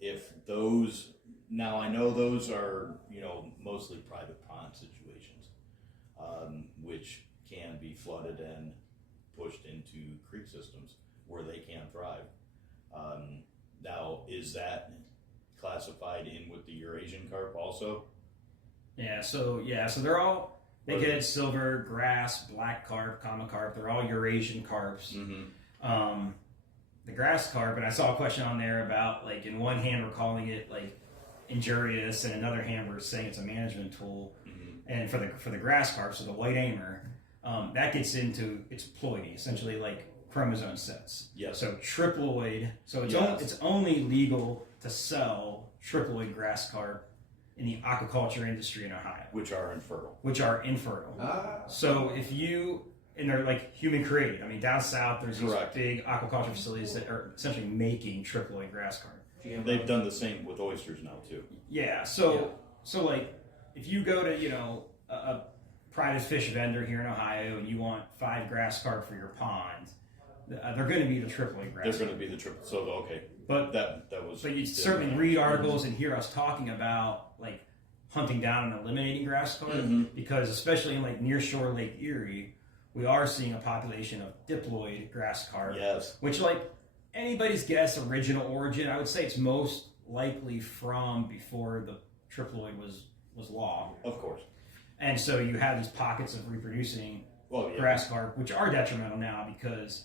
if those, now I know those are, mostly private pond situations. which can be flooded and pushed into creek systems where they can thrive. Now, is that classified in with the Eurasian carp also? So they're all bighead, silver, grass, black carp, common carp. They're all Eurasian carps. Mm-hmm. The grass carp, and I saw a question on there about, like, in one hand we're calling it like injurious, and another hand we're saying it's a management tool. Mm-hmm. And for the grass carp, so the white aimer, that gets into its ploidy, essentially like chromosome sets. Yes. So triploid. So Yes. it's only legal to sell triploid grass carp in the aquaculture industry in Ohio, Which are infertile. So if you, and they're like human created. I mean, down south there's Correct. these big aquaculture facilities that are essentially making triploid grass carp. They've done the same with oysters now too. Yeah. So like if you go to a private fish vendor here in Ohio and you want 5 grass carp for your pond, they're going to be the triploid grass. They're going to be the triple. So okay, But that was. But you certainly read articles and hear us talking about like hunting down and eliminating grass carp because especially in like nearshore Lake Erie, we are seeing a population of diploid grass carp. Yes. Which, like anybody's guess, original origin, I would say it's most likely from before the triploid was law. Of course. And so you have these pockets of reproducing Well, yeah. grass carp, which are detrimental now because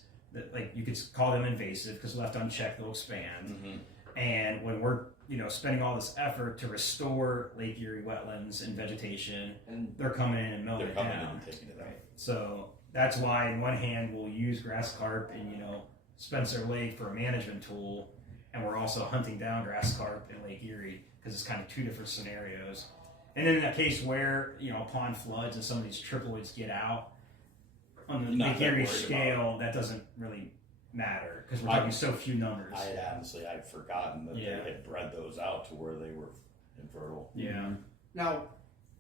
like you could call them invasive because left unchecked they'll expand. Mm-hmm. And when we're spending all this effort to restore Lake Erie wetlands and vegetation, and they're coming in and melting They're it coming in down. and taking it out. So that's why, in one hand, we'll use grass carp in Spencer Lake for a management tool, and we're also hunting down grass carp in Lake Erie because it's kind of 2 different scenarios. And then in that case where upon floods and some of these triploids get out on the Not Lake that Erie worried scale, that doesn't really matter because we're talking so few numbers. I'd forgotten that they had bred those out to where they were infertile. Yeah. Now,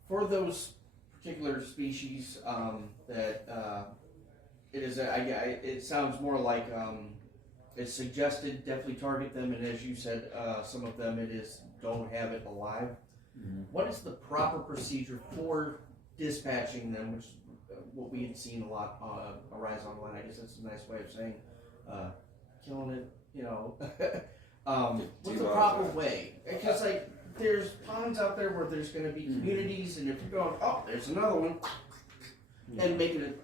for those particular species that it is, it sounds more like it's suggested definitely target them, and as you said, some of them don't have it alive. Mm-hmm. What is the proper procedure for dispatching them, which is what we had seen a lot arise online? I guess that's a nice way of saying killing it, what's the proper way? Because like there's ponds out there where there's going to be communities, and if you're going, oh, there's another one, and making it.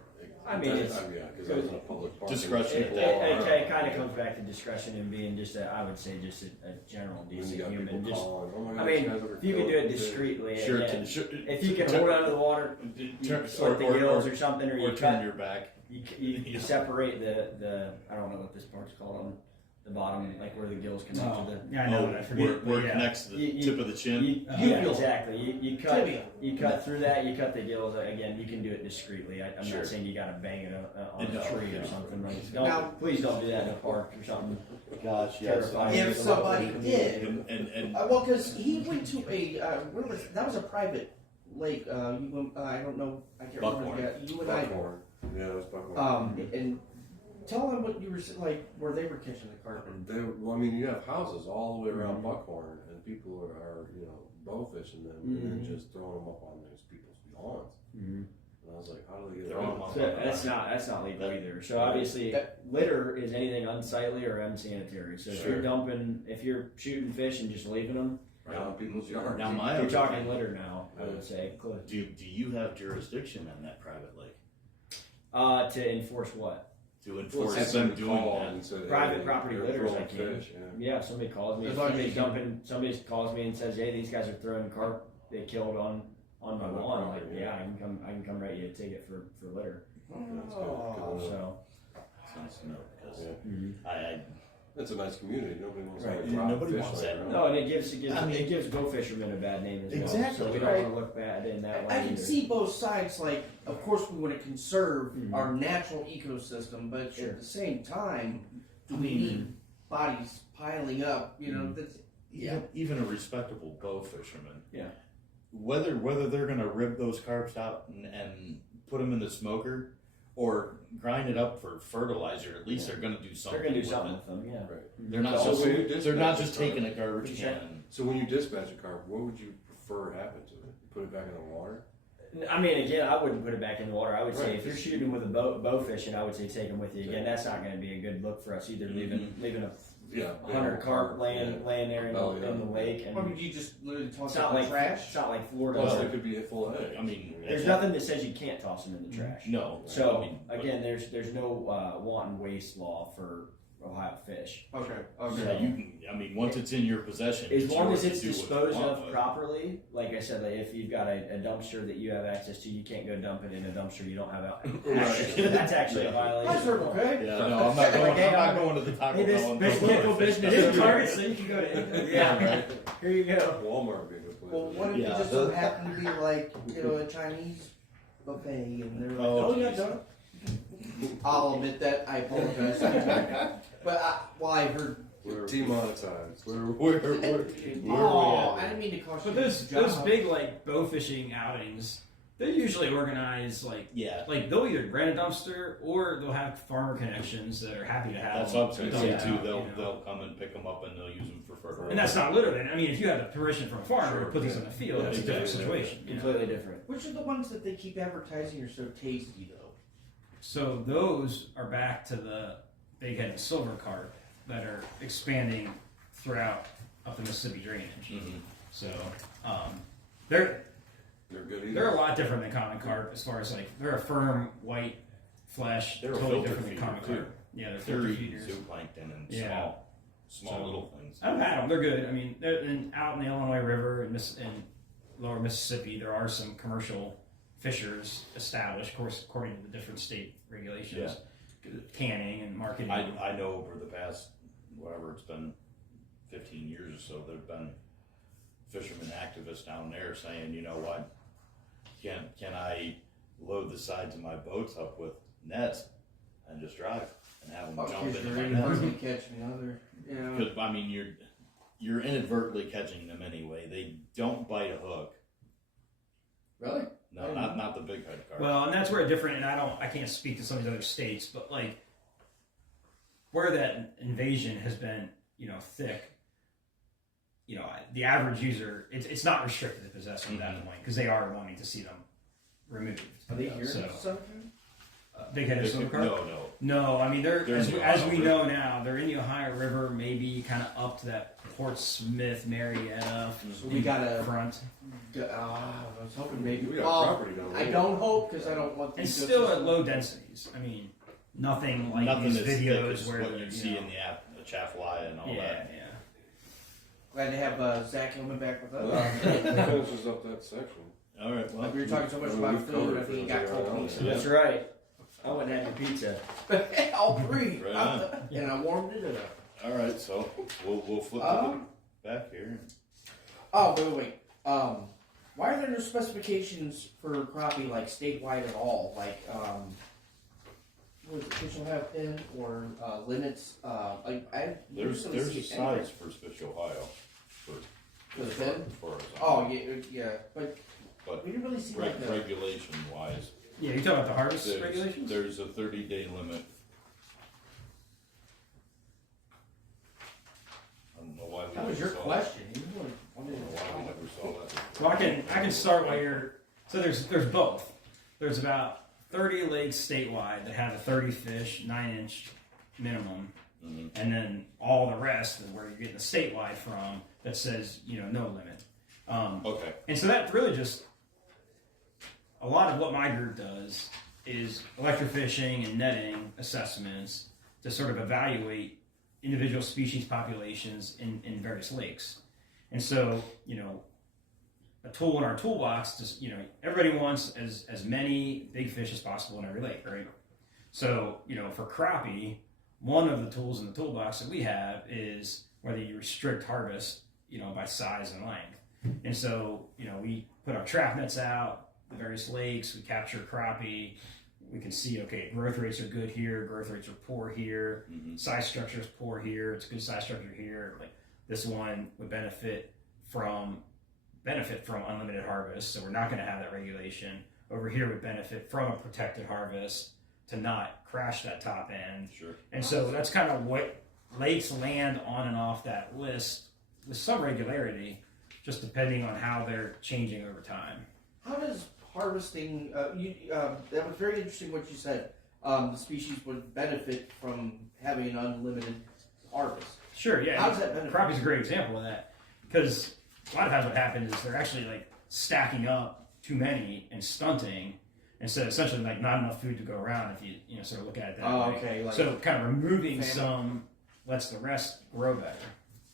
I mean, it's because I was in a public park. Discretion. It kind of comes back to discretion and being just I would say just a general decent human. Just, I mean, if you can do it discreetly, Sure. if you can hold onto the water, or the gills or something, or you turn cut, your back. you separate the I don't know what this part's called on the bottom, like where the gills connect to the. Yeah, I know. I forget. Where it connects to the tip of the chin. Exactly. You cut through that. You cut the gills. Again, you can do it discreetly. I'm not saying you got to bang it on a tree or something. Like, please don't do that in a park or something. Gosh, yes. If somebody did, And well, because he went to that was a private lake. I don't know. I can't remember. You and I. Buckhorn. Yeah, it was Buckhorn. And tell them what you were like, where they were catching the carp. You have houses all the way around Buckhorn, and people are bow fishing them and then just throwing them up on those people's lawns. And I was like, how do they get around So that's not legal either. So obviously, litter is anything unsightly or unsanitary. So if you're shooting fish and just leaving them around people's yards? Now, you're talking litter now. I would say. Do you have jurisdiction on that private lake? To enforce what? To enforce them doing that. Private property litters, I can. Fish, if somebody calls me, somebody calls me and says, "Hey, these guys are throwing carp they killed on my lawn." Like, I can come write you a ticket for litter. So, Sounds because it's a nice community. Nobody wants Right. to Nobody fish wants like that. that. no, and it gives go fishermen a bad name as well. Exactly. So we don't want to look bad in that way. I can either. see both sides. Like, of course, we want to conserve our natural ecosystem, but at the same time, do we need bodies piling up? That's even a respectable bow fisherman. Yeah. Whether they're going to rib those carps out and put them in the smoker or grind it up for fertilizer, at least they're going to do something. They're going to do with something it. with them. Yeah. Right. They're not So just when you dispatch they're not a just carp- taking a garbage can. So when you dispatch a carp, what would you prefer happen to it? Put it back in the water? I mean, again, I wouldn't put it back in the water. I would say Right. if you're shooting with a bow fishing, I would say take them with you. Again, that's not going to be a good look for us either. Leaving a Yeah. 100 carp laying there in the lake, and I mean, you just literally toss it's it not in the like trash. It's not like Florida. Plus, they could be full of eggs. I mean, There's nothing that says you can't toss them in the trash. No. So I mean, again, there's no wanton waste law for Ohio fish. Okay. yeah, Okay. you can. I mean, once it's in your possession, As it's long yours as it's to do what you disposed want of with. properly, like I said, like if you've got a dumpster that you have access to, you can't go dump it in a dumpster you don't have access to. That's actually a violation. That's okay. Yeah, no, I'm not going. I'm not going to the Taco Hey, this Bell. and this throwing local my fish business down is there. Target, so you can go to. Yeah, right. here you go. Walmart being a place. Well, what if Yeah. it just so happened to be like, a Chinese buffet and they're like, Oh, oh yeah, geez. done. I'll admit that, I apologize. But I heard, We're demonetized. Where are we oh, at? I didn't mean to cost But you those the job. big like bow fishing outings, they're usually organized Yeah, like they'll either rent a dumpster or they'll have farmer connections that are happy to have that's them what I'm dump saying it too. out, They'll you know. they'll come and pick them up and they'll use them for fertilizer. And that's not littering. I mean, if you have the permission from a farmer to Sure, put these yeah. on the field, Yeah, that's a different exactly. situation. You know? Completely different. Which are the ones that they keep advertising are so tasty though? So those are back to the big-headed silver carp that are expanding throughout up the Mississippi drainage. Mhm. So they're good either. they're a lot different than common carp as far as like they're a firm white flesh, They're a totally filter different than feeder, common too. carp. Yeah, they're They're filter eating feeders. zooplankton and Yeah. small So- little things. I've had them. They're good. I mean, out in the Illinois River and in lower Mississippi, there are some commercial fishers established, of course, according to the different state regulations, canning and marketing. I know over the past, whatever it's been, 15 years or so, there've been fishermen activists down there saying, you know what, can I load the sides of my boats up with nets and just drive and have them Oh, jump kids into are my really net? hard to catch me other. Yeah. Because I mean, you're inadvertently catching them anyway. They don't bite a hook. Really? No, not the big head carp. Well, and that's where different, and I can't speak to some of these other states, but like where that invasion has been, thick, the average user, it's not restricted to possess them at that point because they are wanting to see them removed. Are they here? So, big-headed silver carp? No. No, I mean they're They're in the as Ohio we River. know now, they're in the Ohio River, maybe kind of up to that Portsmouth, Marietta So we gotta. front. I was hoping maybe. We got property down I there. don't hope because I don't want And these. still to- at low densities. I mean, nothing like Nothing these as thick videos as where what they're, you see in the Chaffalaya and all yeah, that. yeah. Glad to have Zach Hillman back with Well, us. that finishes up that section. All right, well, Like we were talking so much Well, about we've food, I covered think he it got for cold everyone pizza. else. That's right. I went and had your pizza. All three. Right on. And I warmed it up. all right. So we'll flip to Um, the back here. Oh, wait. Why are there no specifications for crappie like statewide at all? Like, what does official have pin or limits? I There's usually see it anywhere. size for Fish Ohio for For the pin? as far as Oh yeah, but But we didn't really see like the. regulation wise, Yeah, you talking about the harvest regulations? there's a 30-day limit. I don't know why we That was never your saw question. You were I don't know why we never saw that. Well, I can start while you're. So there's both. There's about 30 lakes statewide that have a 30 fish, 9-inch minimum, Mhm. and then all the rest is where you're getting the statewide from that says no limit. Okay. And so that really just a lot of what my group does is electrofishing and netting assessments to sort of evaluate individual species populations in various lakes. And so, a tool in our toolbox, just, everybody wants as many big fish as possible in every lake, right? So, for crappie, one of the tools in the toolbox that we have is whether you restrict harvest, by size and length. And so, we put our trap nets out, the various lakes, we capture crappie, we can see, okay, growth rates are good here, growth rates are poor here, Mhm. size structure is poor here, it's good size structure here. Like this one would benefit from unlimited harvest, so we're not going to have that regulation. Over here would benefit from a protected harvest to not crash that top end. Sure. And so that's kind of what lakes land on and off that list with some regularity, just depending on how they're changing over time. How does harvesting, that was very interesting what you said. The species would benefit from having an unlimited harvest. Sure, yeah. How does that benefit? Crappie's a great example of that because a lot of times what happens is they're actually like stacking up too many and stunting instead of essentially like not enough food to go around if you sort of look at it that way. Okay. Like So kind of removing famine. some lets the rest grow better.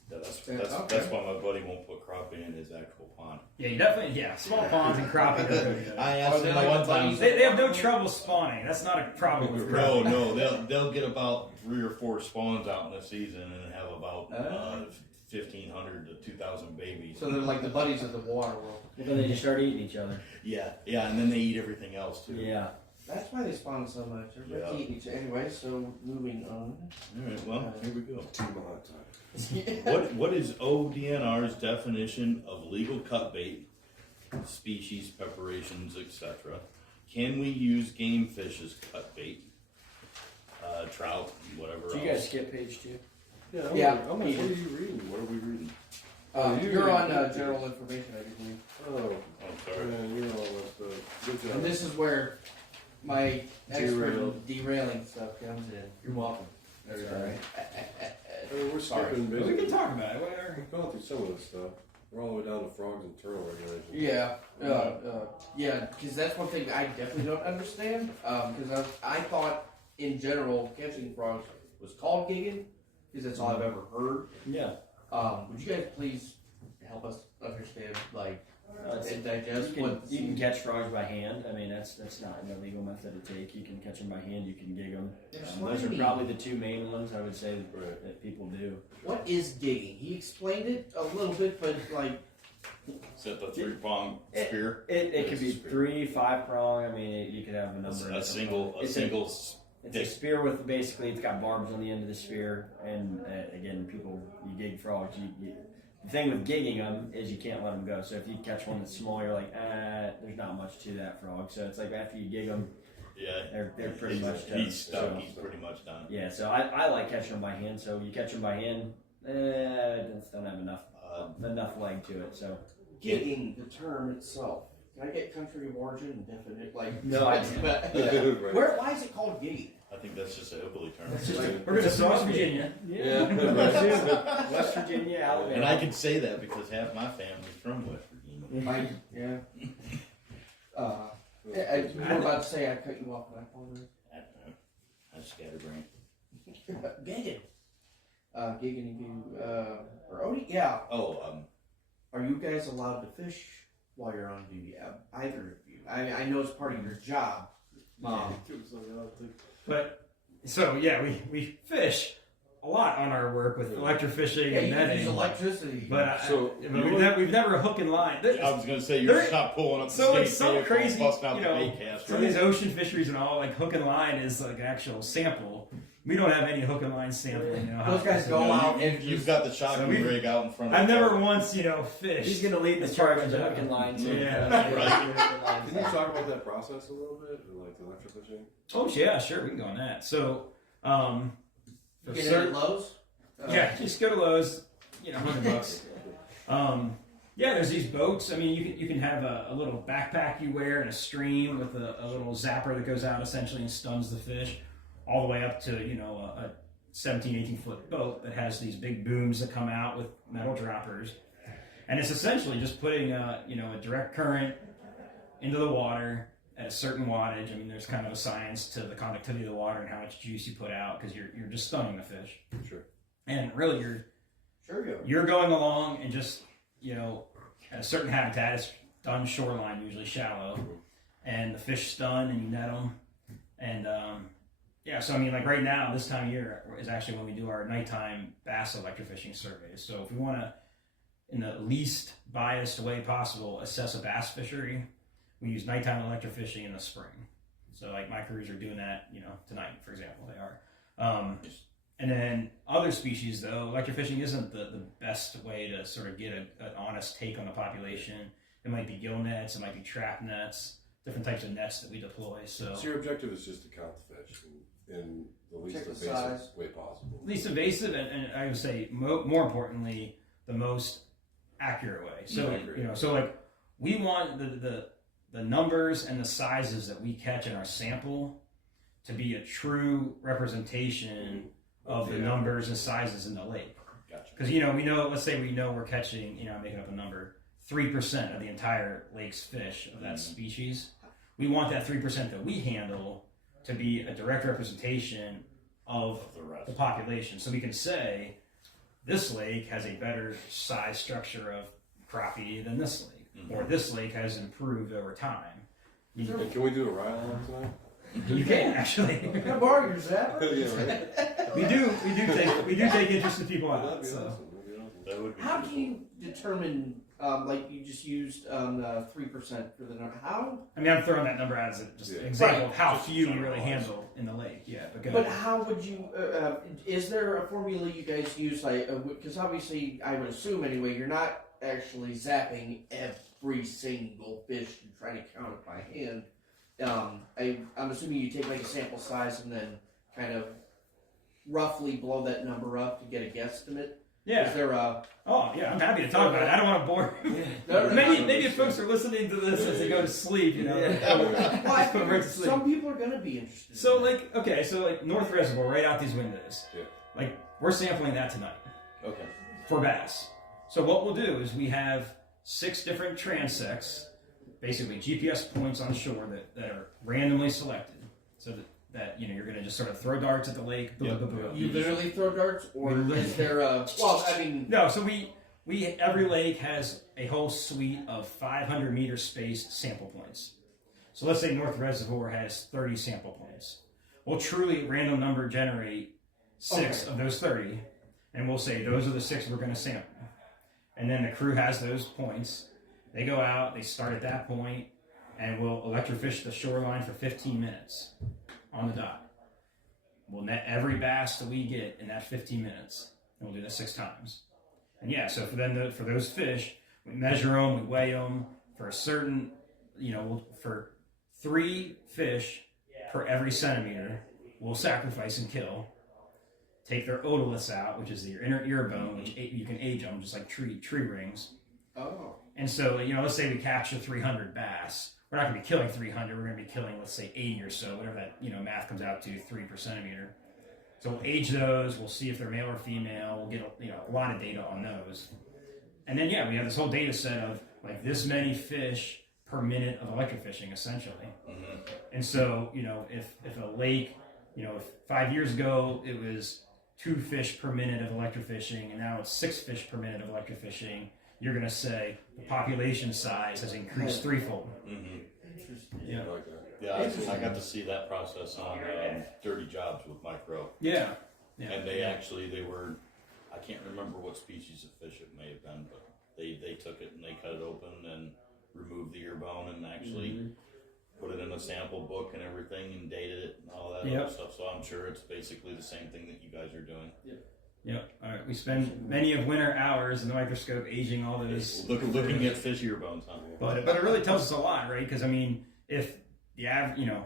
Yeah, that's Okay. why my buddy won't put crappie in his actual pond. Yeah, you definitely small ponds and crappie. Don't go together. I Are asked they him like one the time. bunnies? They have no trouble spawning. That's not a problem with crappie. No, they'll get about 3 or 4 spawns out in the season and have about 1,500 to 2,000 babies. So they're like the buddies of the water world. But then they just start eating each other. Yeah, and then they eat everything else too. Yeah. That's why they spawn so much. Everybody Yeah. eating each other. Anyway, so moving on. All right, well, here we go. Too much. What is ODNR's definition of legal cut bait, species, preparations, etc.? Can we use game fish as cut bait? Trout, whatever Did you else. guys skip page 2? Yeah. What are you reading? What are we reading? You're on general information, I believe. Oh, Oh, sorry. man, you're all messed up. Good job. And this is where my expert Derail. in derailing stuff comes in. You're welcome. Sorry. We're Sorry. skipping But we basically. can talk about it. Whatever. We've gone through some of this stuff. We're all the way down to frogs and turtle regulations. Yeah, because that's one thing I definitely don't understand. Because I thought in general catching frogs was called gigging, because that's all I've ever heard. Yeah. Would you guys please help us understand, like, It's- and digest You what can catch frogs by hand. I mean, that's not an illegal method to take. You can catch them by hand. You can gig them. They're Those are slimy. probably the 2 main ones I would say Right. that people do. What is gigging? He explained it a little bit, but like, Is that the 3-prong spear? It could be 3, 5 prong. I mean, you could have a number. of A different single, ones. It's a spear with basically it's got barbs on the end of the spear, and again, you gig frogs. The thing with gigging them is you can't let them go. So if you catch one that's small, you're like, there's not much to that frog. So it's like after you gig them, Yeah, they're pretty much done. he's stuck. So, He's pretty much done. yeah, so I like catching them by hand. So you catch them by hand, it just don't have enough leg to it. So gigging, the term itself. Can I get country of origin and definite, like? No, I but, Right. why is it called gigging? I think that's just a hillbilly term. That's just Right. We're going to South Virginia. Yeah. West Virginia, Alabama. And I can say that because half my family's from West Virginia. Yeah. You were about to say I cut you off, and I apologize. I don't know. I'm scatterbrained. Gigging. Gigging, or Odie, yeah. Oh, Are you guys allowed to fish while you're on duty? Either of you. I know it's part of your job. But so yeah, we fish a lot on our work with electrofishing Yeah, and you can netting. use electricity. But So, we've never hook and line. I was gonna say you're There- just not pulling up the So it's skate so vehicle and crazy, busting out you the know, bait cast. some of these ocean fisheries and all, like hook and line is like actual sample. We don't have any hook and line sampling. You know, Those guys go out and You've got the shocking we- rig out in front of I've the never car. once fished. He's gonna lead the as charge far with as the I hook and know. line too. Yeah. Can you talk about that process a little bit, or like the electrofishing? Oh yeah, sure, we can go on that. So, you for get it certain- at Lowe's. yeah, just go to Lowe's. $100. Yeah, there's these boats. I mean, you can have a little backpack you wear and a stream with a little zapper that goes out essentially and stuns the fish, all the way up to a 17, 18 foot boat that has these big booms that come out with metal droppers, and it's essentially just putting a direct current into the water at a certain wattage. I mean, there's kind of a science to the conductivity of the water and how much juice you put out because you're just stunning the fish, Sure. and really you're going along and just at a certain habitat, it's done shoreline, usually shallow, and the fish stun and you net them, and so I mean, like right now, this time of year is actually when we do our nighttime bass electrofishing surveys. So if we want to, in the least biased way possible, assess a bass fishery, we use nighttime electrofishing in the spring. So like my crews are doing that, tonight, for example, they are. And then other species, though, electrofishing isn't the best way to sort of get an honest take on the population. It might be gill nets, it might be trap nets, different types of nets that we deploy. So your objective is just to count the fish in the least Check the invasive size. way possible. least invasive, and I would say more importantly, the most accurate way. So Accurate. so like we want the the numbers and the sizes that we catch in our sample to be a true representation of the numbers and sizes in the lake. Gotcha. Because, you know, let's say we know we're catching, you know, I'm making up a number, 3% of the entire lake's fish of that species. We want that 3% that we handle to be a direct representation of the population. So we can say, this lake has a better size structure of crappie than this lake, or this lake has improved over time. And can we do a ride along tonight? You can actually. Can I borrow your Zap? Yeah, right. we do take interested people That'd out. be So. awesome. That'd be awesome. That would be How pretty do you determine, like you just used 3% for the number? How? I mean, I'm throwing that number out as just an example of how few we really handle in the lake. Yeah, but go But ahead. how would you? Is there a formula you guys use? Like, because obviously, I would assume anyway, you're not actually zapping every single fish and trying to count it by hand. I'm assuming you take like a sample size and then kind of roughly blow that number up to get a guesstimate. Yeah. Is there a? Oh, yeah. I'm happy to talk about it. I don't want to bore. No, maybe if folks are listening to this as they go to sleep, you know. Well, I Just go right to sleep. some people are gonna be interested. So like North Reservoir, right out these windows. Yeah. Like we're sampling that tonight Okay. for bass. So what we'll do is we have 6 different transects, basically GPS points on shore that are randomly selected, so that you know you're going to just sort of throw darts at the lake. Boom, Yep. boom, boom. You literally throw darts, or We literally- is there a? Well, I mean, No, so we every lake has a whole suite of 500 meter spaced sample points. So let's say North Reservoir has 30 sample points. We'll truly random number generate 6 of those 30, and we'll say those are the 6 we're going to sample. And then the crew has those points. They go out, they start at that point, and we'll electrofish the shoreline for 15 minutes on the dot. We'll net every bass that we get in that 15 minutes, and we'll do that 6 times. And yeah, so for those fish, we measure them, we weigh them for a certain, you know, for 3 fish per every centimeter, we'll sacrifice and kill. Take their otoliths out, which is your inner ear bone, which you can age them just like tree rings. oh, And so, you know, let's say we capture 300 bass. We're not going to be killing 300. We're going to be killing, let's say, 80 or so, whatever that, you know, math comes out to, 3 per centimeter. So we'll age those. We'll see if they're male or female. We'll get, you know, a lot of data on those. And then, yeah, we have this whole data set of, like, this many fish per minute of electrofishing, essentially. Mm-hmm. And so, you know, if a lake, you know, if 5 years ago it was 2 fish per minute of electrofishing, and now it's 6 fish per minute of electrofishing, you're going to say the population size has increased threefold. Mm-hmm. interesting. Yeah. I like that. Yeah, I got to see that process on Dirty Jobs with Micro. Yeah. Yeah. And they were, I can't remember what species of fish it may have been, but they took it and they cut it open and removed the ear bone and actually put it in a sample book and everything and dated it and all that other stuff. So I'm sure it's basically the same thing that you guys are doing. Yep. All right. We spend many of winter hours in the microscope aging all those. Looking at fish ear bones, huh? But it really tells us a lot, right? Because I mean, if the average, you know,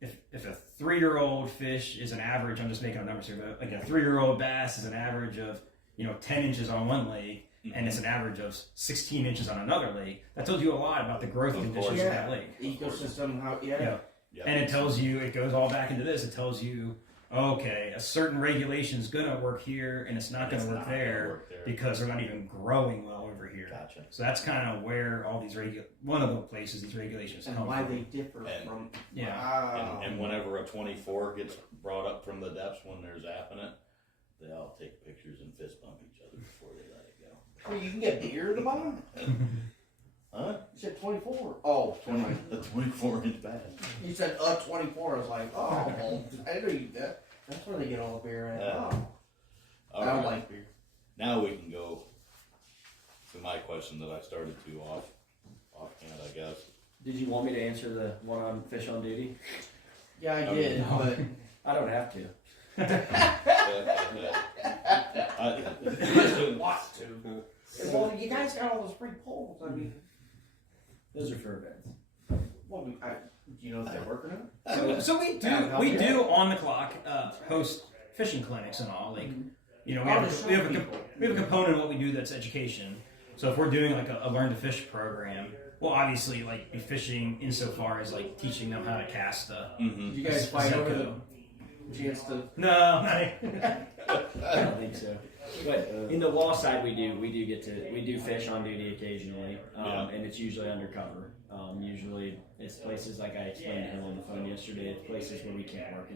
if a 3-year-old fish is an average, I'm just making up numbers here, but like a 3-year-old bass is an average of, you know, 10 inches on one lake, and it's an average of 16 inches on another lake. That tells you a lot about the growth conditions of that lake. Ecosystem, how? Yeah. Yep. And it tells you, it goes all back into this. It tells you, okay, a certain regulation is going to work here, and it's not going to work there because they're not even growing well over here. Gotcha. So that's kind of where all these one of the places these regulations And come why from. they differ from. Yeah. Wow. And whenever a 24 gets brought up from the depths when they're zapping it, they all take pictures and fist bump each other before they let it go. Well, you can get beer at the bottom. Huh? You said 24. Oh, 20. The 24-inch bass. You said 24. I was like, oh, well, I know you that. That's where they get all the beer at. Yeah. Oh. All I don't right. like beer. Now we can go to my question that I started to offhand, I guess. Did you want me to answer the one on fish on duty? Yeah, I did, but I don't have to. want to. Well, you guys got all those free poles. I mean, Those are for events. well, do you know if they work or not? So we do on the clock host fishing clinics and all. Like, you know, we have a component of what we do that's education. So if we're doing like a learn to fish program, will obviously like be fishing insofar as like teaching them how to cast the. Mm-hmm. Did you guys fight over the chance to? No, not I don't think so. But in the law side, we do fish on duty occasionally, and it's usually undercover. Usually, it's places like I explained to him on the phone yesterday. It's places where we can't work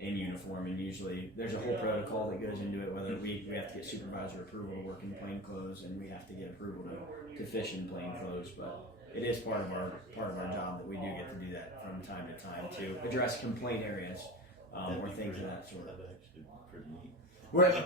in uniform, and usually there's a whole protocol that goes into it. Whether we have to get supervisor approval to work in plain clothes, and we have to get approval to fish in plain clothes. But it is part of our job that we do get to do that from time to time to address complaint areas or things of that sort. That's actually pretty neat.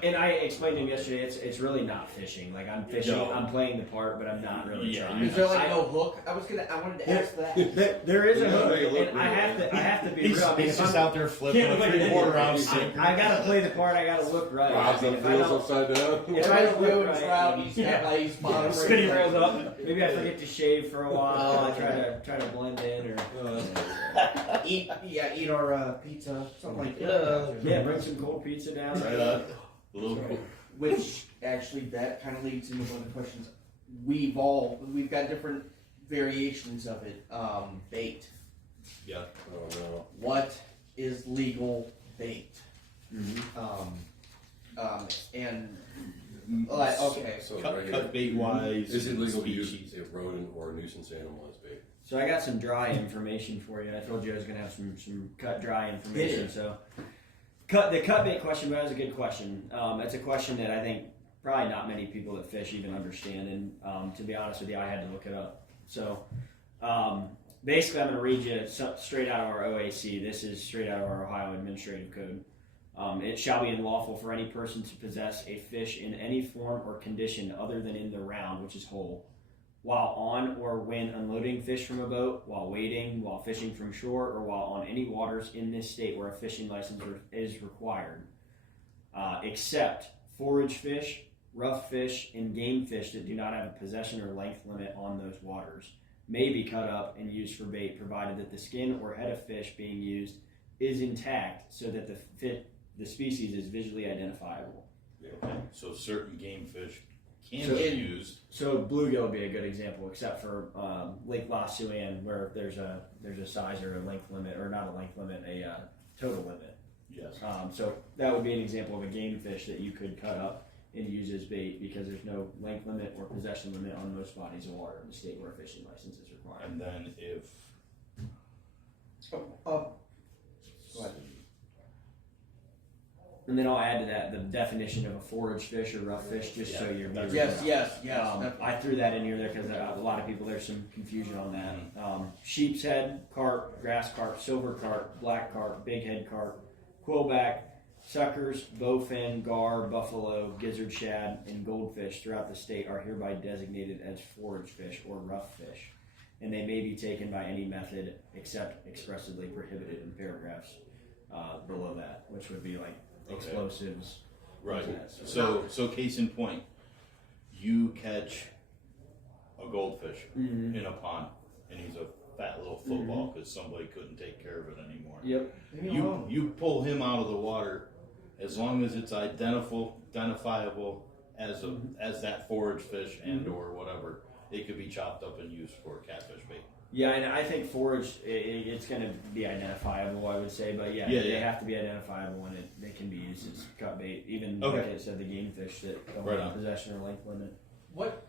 And I explained to him yesterday, it's really not fishing. Like I'm fishing, I'm playing the part, but I'm not really trying. Is there like no hook? I wanted to ask that. There is a hook, and I have to be real. I mean, He's just out there flipping a 3/4 ounce sinker. I gotta play the part. I gotta look right. Rob's on the If I wheels don't- upside down. if If I I don't don't look do right, trout, he's got like he's bottom spinning right. rails up. maybe I forget to shave for a while. I try to blend in, or eat our pizza, something like that. yeah, bring some cold pizza down. Right on. A little cool. Which actually that kind of leads into one of the questions. We've got different variations of it. Bait. Yeah. Oh no. What is legal bait? And like okay. So Cut bait wise. is it legal to use species. a rodent or a nuisance animal as bait? So I got some dry information for you. I told you I was going to have some cut dry information. So the cut bait question was a good question. It's a question that I think probably not many people that fish even understand. And to be honest with you, I had to look it up. So basically, I'm going to read you straight out of our OAC. This is straight out of our Ohio Administrative Code. It shall be unlawful for any person to possess a fish in any form or condition other than in the round, which is whole, while on or when unloading fish from a boat, while waiting, while fishing from shore, or while on any waters in this state where a fishing license is required, except forage fish, rough fish, and game fish that do not have a possession or length limit on those waters may be cut up and used for bait, provided that the skin or head of fish being used is intact so that the species is visually identifiable. Okay. So certain game fish can So be it- used. So bluegill would be a good example, except for Lake La Suan, where there's a size or a length limit, or not a length limit, a total limit. Yes. So that would be an example of a game fish that you could cut up and use as bait because there's no length limit or possession limit on most bodies of water in the state where a fishing license is required. And then if Go ahead. And then I'll add to that the definition of a forage fish or rough fish, just so you're. Yes. I threw that in here there because a lot of people, there's some confusion on that. Sheep's head carp, grass carp, silver carp, black carp, big head carp, quillback, suckers, bowfin, gar, buffalo, gizzard shad, and goldfish throughout the state are hereby designated as forage fish or rough fish, and they may be taken by any method except expressly prohibited in paragraphs below that, which would be like explosives. right. Yeah, So case in point, you catch a goldfish in a pond, and he's a fat little football because somebody couldn't take care of it anymore. Yep. You pull him out of the water, as long as it's identifiable as that forage fish and or whatever, it could be chopped up and used for catfish bait. Yeah, and I think forage, it's going to be identifiable, I would say, but they have to be identifiable, and they can be used as cut bait, even like I said, the game fish that don't have possession or length limit. What?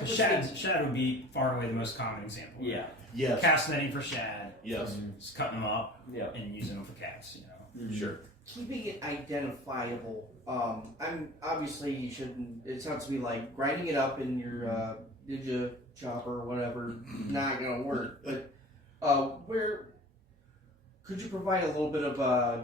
So shad would be far and away the most common example. Yeah. Yes. Cast netting for shad. Yes. Just cutting them up Yeah. and using them for cats. You know. Sure. Keeping it identifiable. I'm obviously you shouldn't. It sounds to me like grinding it up in your Ninja chopper or whatever. Not gonna work. But where could you provide a little bit of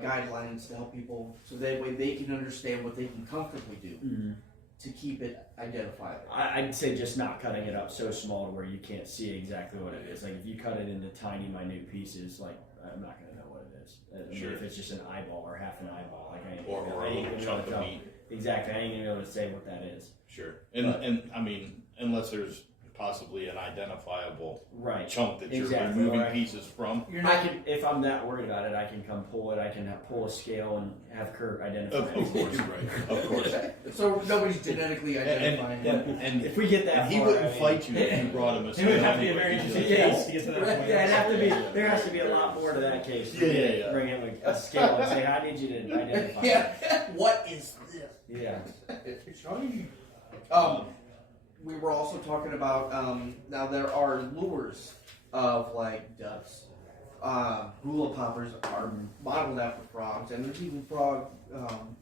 guidelines to help people so that way they can understand what they can comfortably do to keep it identifiable? I'd say just not cutting it up so small to where you can't see exactly what it is. Like if you cut it into tiny, minute pieces, like I'm not gonna know what it is. I mean, Sure. if it's just an eyeball or half an eyeball, like I ain't Or I a ain't little gonna chunk know of to meat. Exactly, I ain't gonna be able to say what that is. Sure. And I mean, unless there's possibly an identifiable Right. chunk that you're Exactly, removing right. pieces from. You're I not. can, if I'm that worried about it, I can come pull it. I can pull a scale and have Curt identify Of it. course, right? Of course. So nobody's genetically identifying. And If we get that and he far, wouldn't I mean- fight you if you brought him a It would have to be a scale very anyway. interesting He's just- case to get to that point. Yeah, it'd have to be. There has to be a lot more to that case. Yeah, yeah. Bring him a scale and say, "I need you to identify." it." Yeah. What is this? Yeah. We were also talking about now there are lures of like ducks. Hula poppers are modeled after frogs, and there's even frog.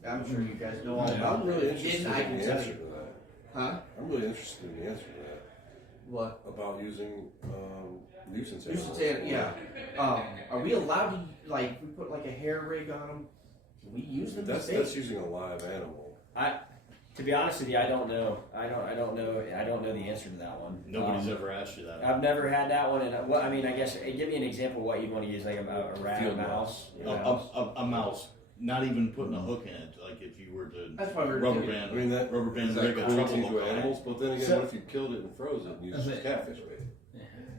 I'm sure you guys know all about. I'm really it. If you interested didn't, I in can the tell answer you. to that. Huh? I'm really interested in the answer to that. What? About using nuisance You should animals. say, yeah. Are we allowed to like? If we put like a hair rig on them. Can we use them? That's as bait? that's using a live animal. To be honest with you, I don't know. I don't know the answer to that one. Nobody's ever asked you that. I've never had that one, and what I mean, I guess give me an example of what you'd want to use, like a rat, a Field mouse. A mouse, not even putting a hook in it. Like if you were to That's why we're rubber doing- band, I mean that rubber band is that rig a cruelty truffle to hook on it. animals. But then again, So- what if you killed it and froze it and used it as catfish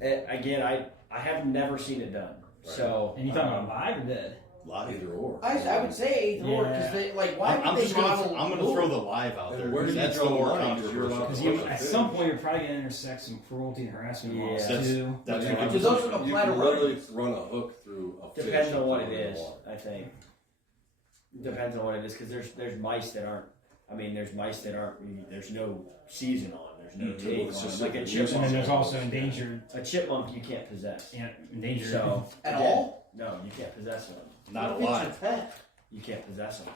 bait? Again, I have never seen it done. So And you talking about live or dead? Live. Either or. I would say either or, because they like why I'm would just they gonna model? I'm gonna throw the live out And there. where do Because you that's draw the the more line? 'Cause you're controversial. allowed Because to you, push at the some fish. point, you're probably going to intersect some cruelty and harassment laws That's- too. that's You what can, I'm Because those are the you flat can literally erosions. run a hook through a fish. depends on and what throw it in the is. water. I think depends on what it is, because there's mice that aren't. I mean, there's mice that aren't. There's no season on. There's no take It's on. just Like a a And chipmunk. then there's also endangered, A chipmunk you can't possess. endangered. So At again, all? No, you can't possess one. Not What if it's alive. your pet? You can't possess them.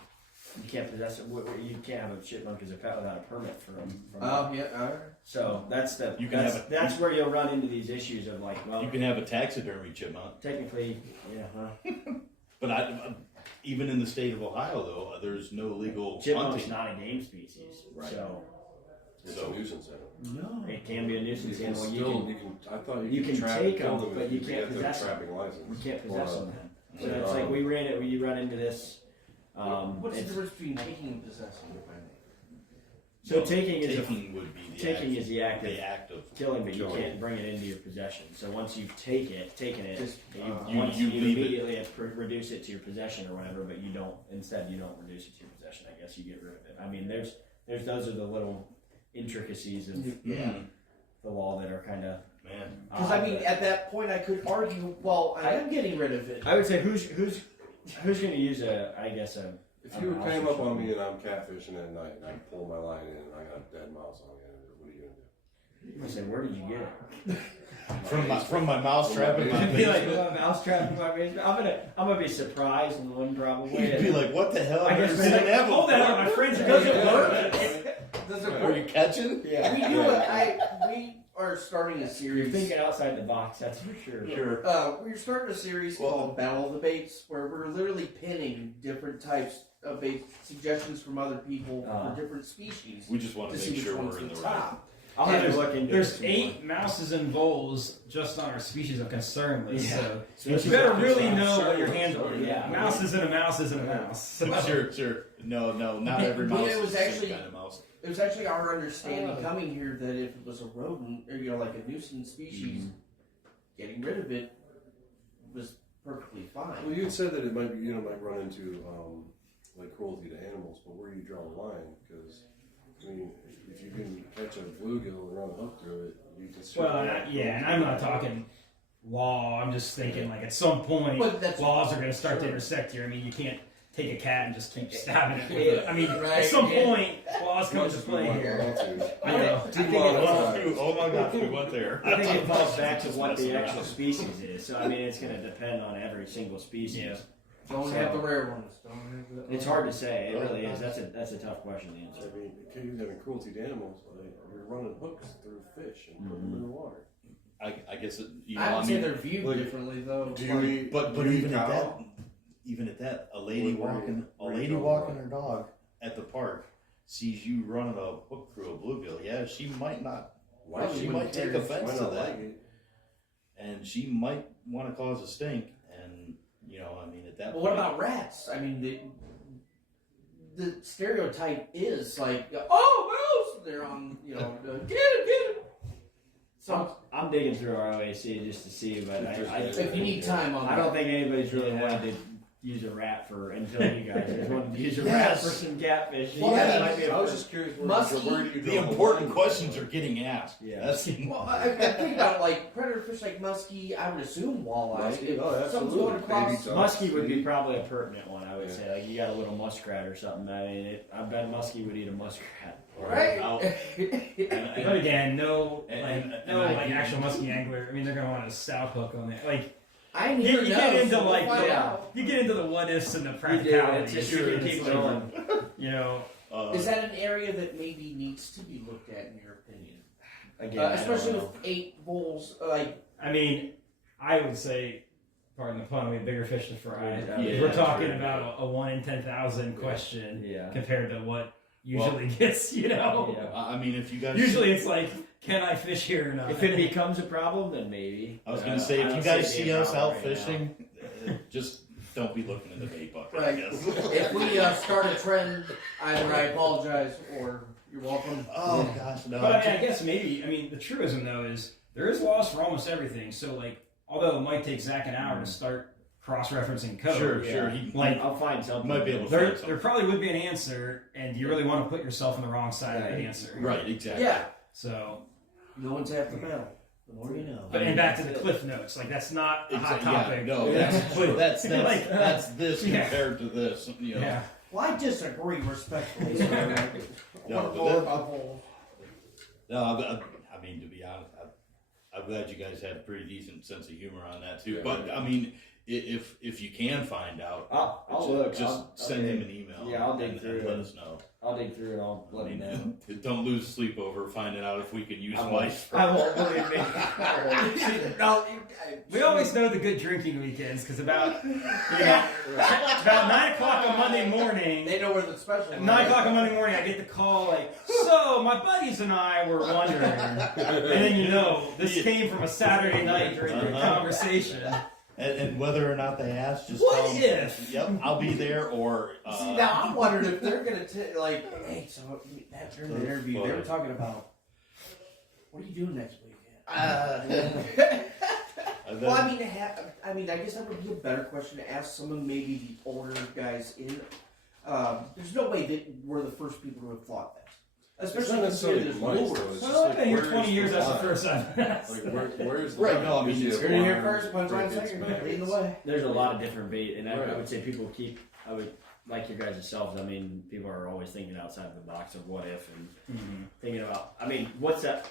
You can't possess it. You can't have a chipmunk as a pet without a permit from Oh yeah, alright. So that's the You can have that's where you'll run into these issues of like, well, You can have a taxidermy chipmunk, technically, yeah, huh? but even in the state of Ohio, though, there's no legal Chipmunk's hunting. not a game species, Right. so It's So- a nuisance animal. no, it can be a nuisance You can animal. still, you can. I thought you you can could trap take and kill them, them, but if you you can't have to have possess a them. trapping license. You can't possess Or, them. Then. So or, it's like we ran it. You run into this. What's the It's- difference between taking and possessing? If I may? So taking is taking would be the taking act, is the act of the act of killing, but you Killing. can't bring it into your possession. So once you've taken it, Just, you leave it. immediately reduce it to your possession or whatever. But you don't. Instead, you don't reduce it to your possession. I guess you get rid of it. I mean, there's those are the little intricacies of the law that are kind of man. Because I mean, at that point, I could argue, well, I am getting rid of it. I would say who's going to use If you came up on me and I'm catfishing at night and I pull my line in and I got a dead mouse on the end of it, what are you gonna do? I'm gonna say, where did you get it? From my mouse trap in my You'd be like, basement. "Oh, mouse trap in my basement." I'm gonna be surprised and one probably. You'd be like, what the hell? I I've guess never it's seen like, that Hold that on, my before. friends. It doesn't work. Does it Are work? you catching? Yeah. We do it. We are starting a You're series. thinking outside the box, that's for sure. Sure. We're starting a series called Battle of the Baits, where we're literally pinning different types of bait suggestions from other people for different species We just want to to see make which sure one's we're in the the right. top. I'll have to look into There's it some 8 mouses and voles just on our species of concern list, Yeah. so Species you better of really concern. know what you're Sure, handling. yeah. A mouse isn't a mouse isn't a mouse. More. Sure. No, not every But mouse it was is the same actually- kind of mouse. It was actually our understanding coming here that if it was a rodent, or like a nuisance species, getting rid of it was perfectly fine. Well, you had said that it might be, might run into like cruelty to animals, but where do you draw the line? Because I mean, if you can catch a bluegill and run a hook through it, you can. Well, and I'm not talking law. I'm just thinking like at some point But that's- laws are going to start to sure. intersect here. I mean, you can't take a cat and just keep stabbing it. With it. I mean, Right, at some yeah. point laws come into play here. I You know. think Oh my gosh, we went there. I think it falls back to what the actual species is. So I mean, it's going to depend on every single species. Yeah. Don't have the rare ones. Don't have the, It's hard to say. It really is. That's a tough question to answer. I mean, you having cruelty to animals, like, you're running hooks through fish and putting them in the water. I guess I would say mean, they're viewed like, differently though. Do you Like, eat? but do you eat even at cow? that, a lady Where walking you draw the her dog at the park sees you running a hook through a bluegill. Yeah, she might not. Why she would might take care? offense Why to not that, like it? and she might want to cause a stink. And I mean, at that. But what point, about rats? I mean, the stereotype is like, oh, mouse! They're on, get him. I'm digging through our OAC just to see, but if you need time on I don't think anybody's really wanted to use a rat until you guys just wanted to use a rat for some catfish. Well, That might be a I was just curious. Muskie- The important questions are getting asked. Yeah. That's Well, I think about like predator fish like muskie. I would assume walleye. Muskie, If oh, something's absolutely. going across. Baby Muskie would be probably a pertinent one, I would Yeah. say. Like you got a little muskrat or something. I mean, I bet Muskie would eat a muskrat. Right. But again, no And actual musky angler. I mean, they're gonna want a stout hook on it. Like I'm you here get now, into so we'll like find the, out. you get into the what ifs and the It's practicalities. just Sure, you it's keep like, going. you know, Is that an area that maybe needs to be looked at in your opinion? Again, I don't Especially know. with 8 bulls, like I mean, I would say, pardon the pun, we have bigger fish to fry. Yeah, We're talking sure. about a 1 in 10,000 question Yeah. compared to what usually gets, you know. Yeah. I mean, if you guys Usually it's like, can I fish here or not? If it becomes a problem, then maybe. I was But going to say, I if don't you guys it being see a us problem out right fishing, just don't be looking in the bait bucket, I Right. guess. if we start a trend, either I apologize or you're welcome. Oh, gosh, no. But I mean, I guess maybe, the truism though is there is laws for almost everything. So like, although it might take Zach an hour to start cross-referencing code, Sure, Yeah. sure. He like I'll find something. might be able to there find something. probably would be an answer, and you really want to put yourself on the wrong side of the Right. answer. Right, exactly. Yeah, So, no one's half the battle. The more you know. but and back to the cliff notes, like that's not a hot Yeah, topic. no, Yeah. that's Like, that's this yeah. compared to this. You know. Yeah. Well, I disagree respectfully. So No, what but more that- about bulls? No, I mean, to be honest, I'm glad you guys had a pretty decent sense of humor on that too. Yeah. But I mean, if you can find out, I'll look. just I'll send dig. him an email. Yeah, I'll dig and through let it. us know. I'll dig through it. I'll let I you know. mean, don't lose sleep over finding out if we can use I won't. life. I won't, believe me. No, We always know the good drinking weekends because about about 9 o'clock on Monday morning. they know where the special. At 9 o'clock on Monday morning, I get the call like, so my buddies and I were wondering, and then you know this came from a Saturday night during the conversation. And whether or not they ask, just What tell them, if? Yep, I'll be there. Or See, now I'm wondering if they're gonna like, hey, so that during the interview they were talking about what are you doing next weekend? and Well, then- I mean, I guess that would be a better question to ask some of maybe the older guys in. There's no way that we're the first people to have thought that, It's especially not necessarily considering the there's mice, though. lures. It's Well, just I've been here where's 20 years. That's the line? first time. Like, where's the Right, line? no, I mean, Usually it's- a You're here line, first, punch line crickets, second, maggots. lead the way. There's a lot of different bait, and I Right. would say people keep. I would like your guys' selves. I mean, people are always thinking outside the box of what if and thinking about. I mean, what's that?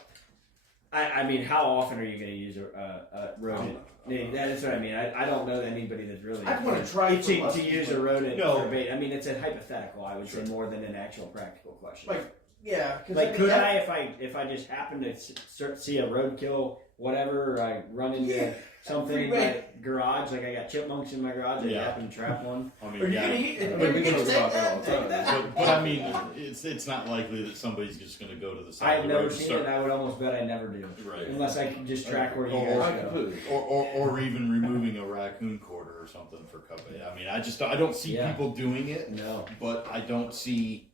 I mean, how often are you going to use a rodent? That's what I mean. I don't know anybody that's really. I want to try to use a rodent No. for bait. I mean, it's a hypothetical. I would say more than an actual practical question. Like, yeah, cause Like, I mean, could that- I, if I just happen to see a roadkill, whatever, or I run into something in my Right. garage, like I got chipmunks in my garage, and I Yeah. happen to trap one. I Are mean, you yeah. gonna eat? I Are mean, you we gonna talk take about that all that? the Take time. that? But I mean, it's not likely that somebody's just going to go to the side I've of the never road and seen start. it. I would almost bet I never do, Right. unless I can just track where you Or- I guys go. completely. Or even removing a raccoon quarter or something for cover. I mean, I don't see Yeah. people doing it, No. but I don't see.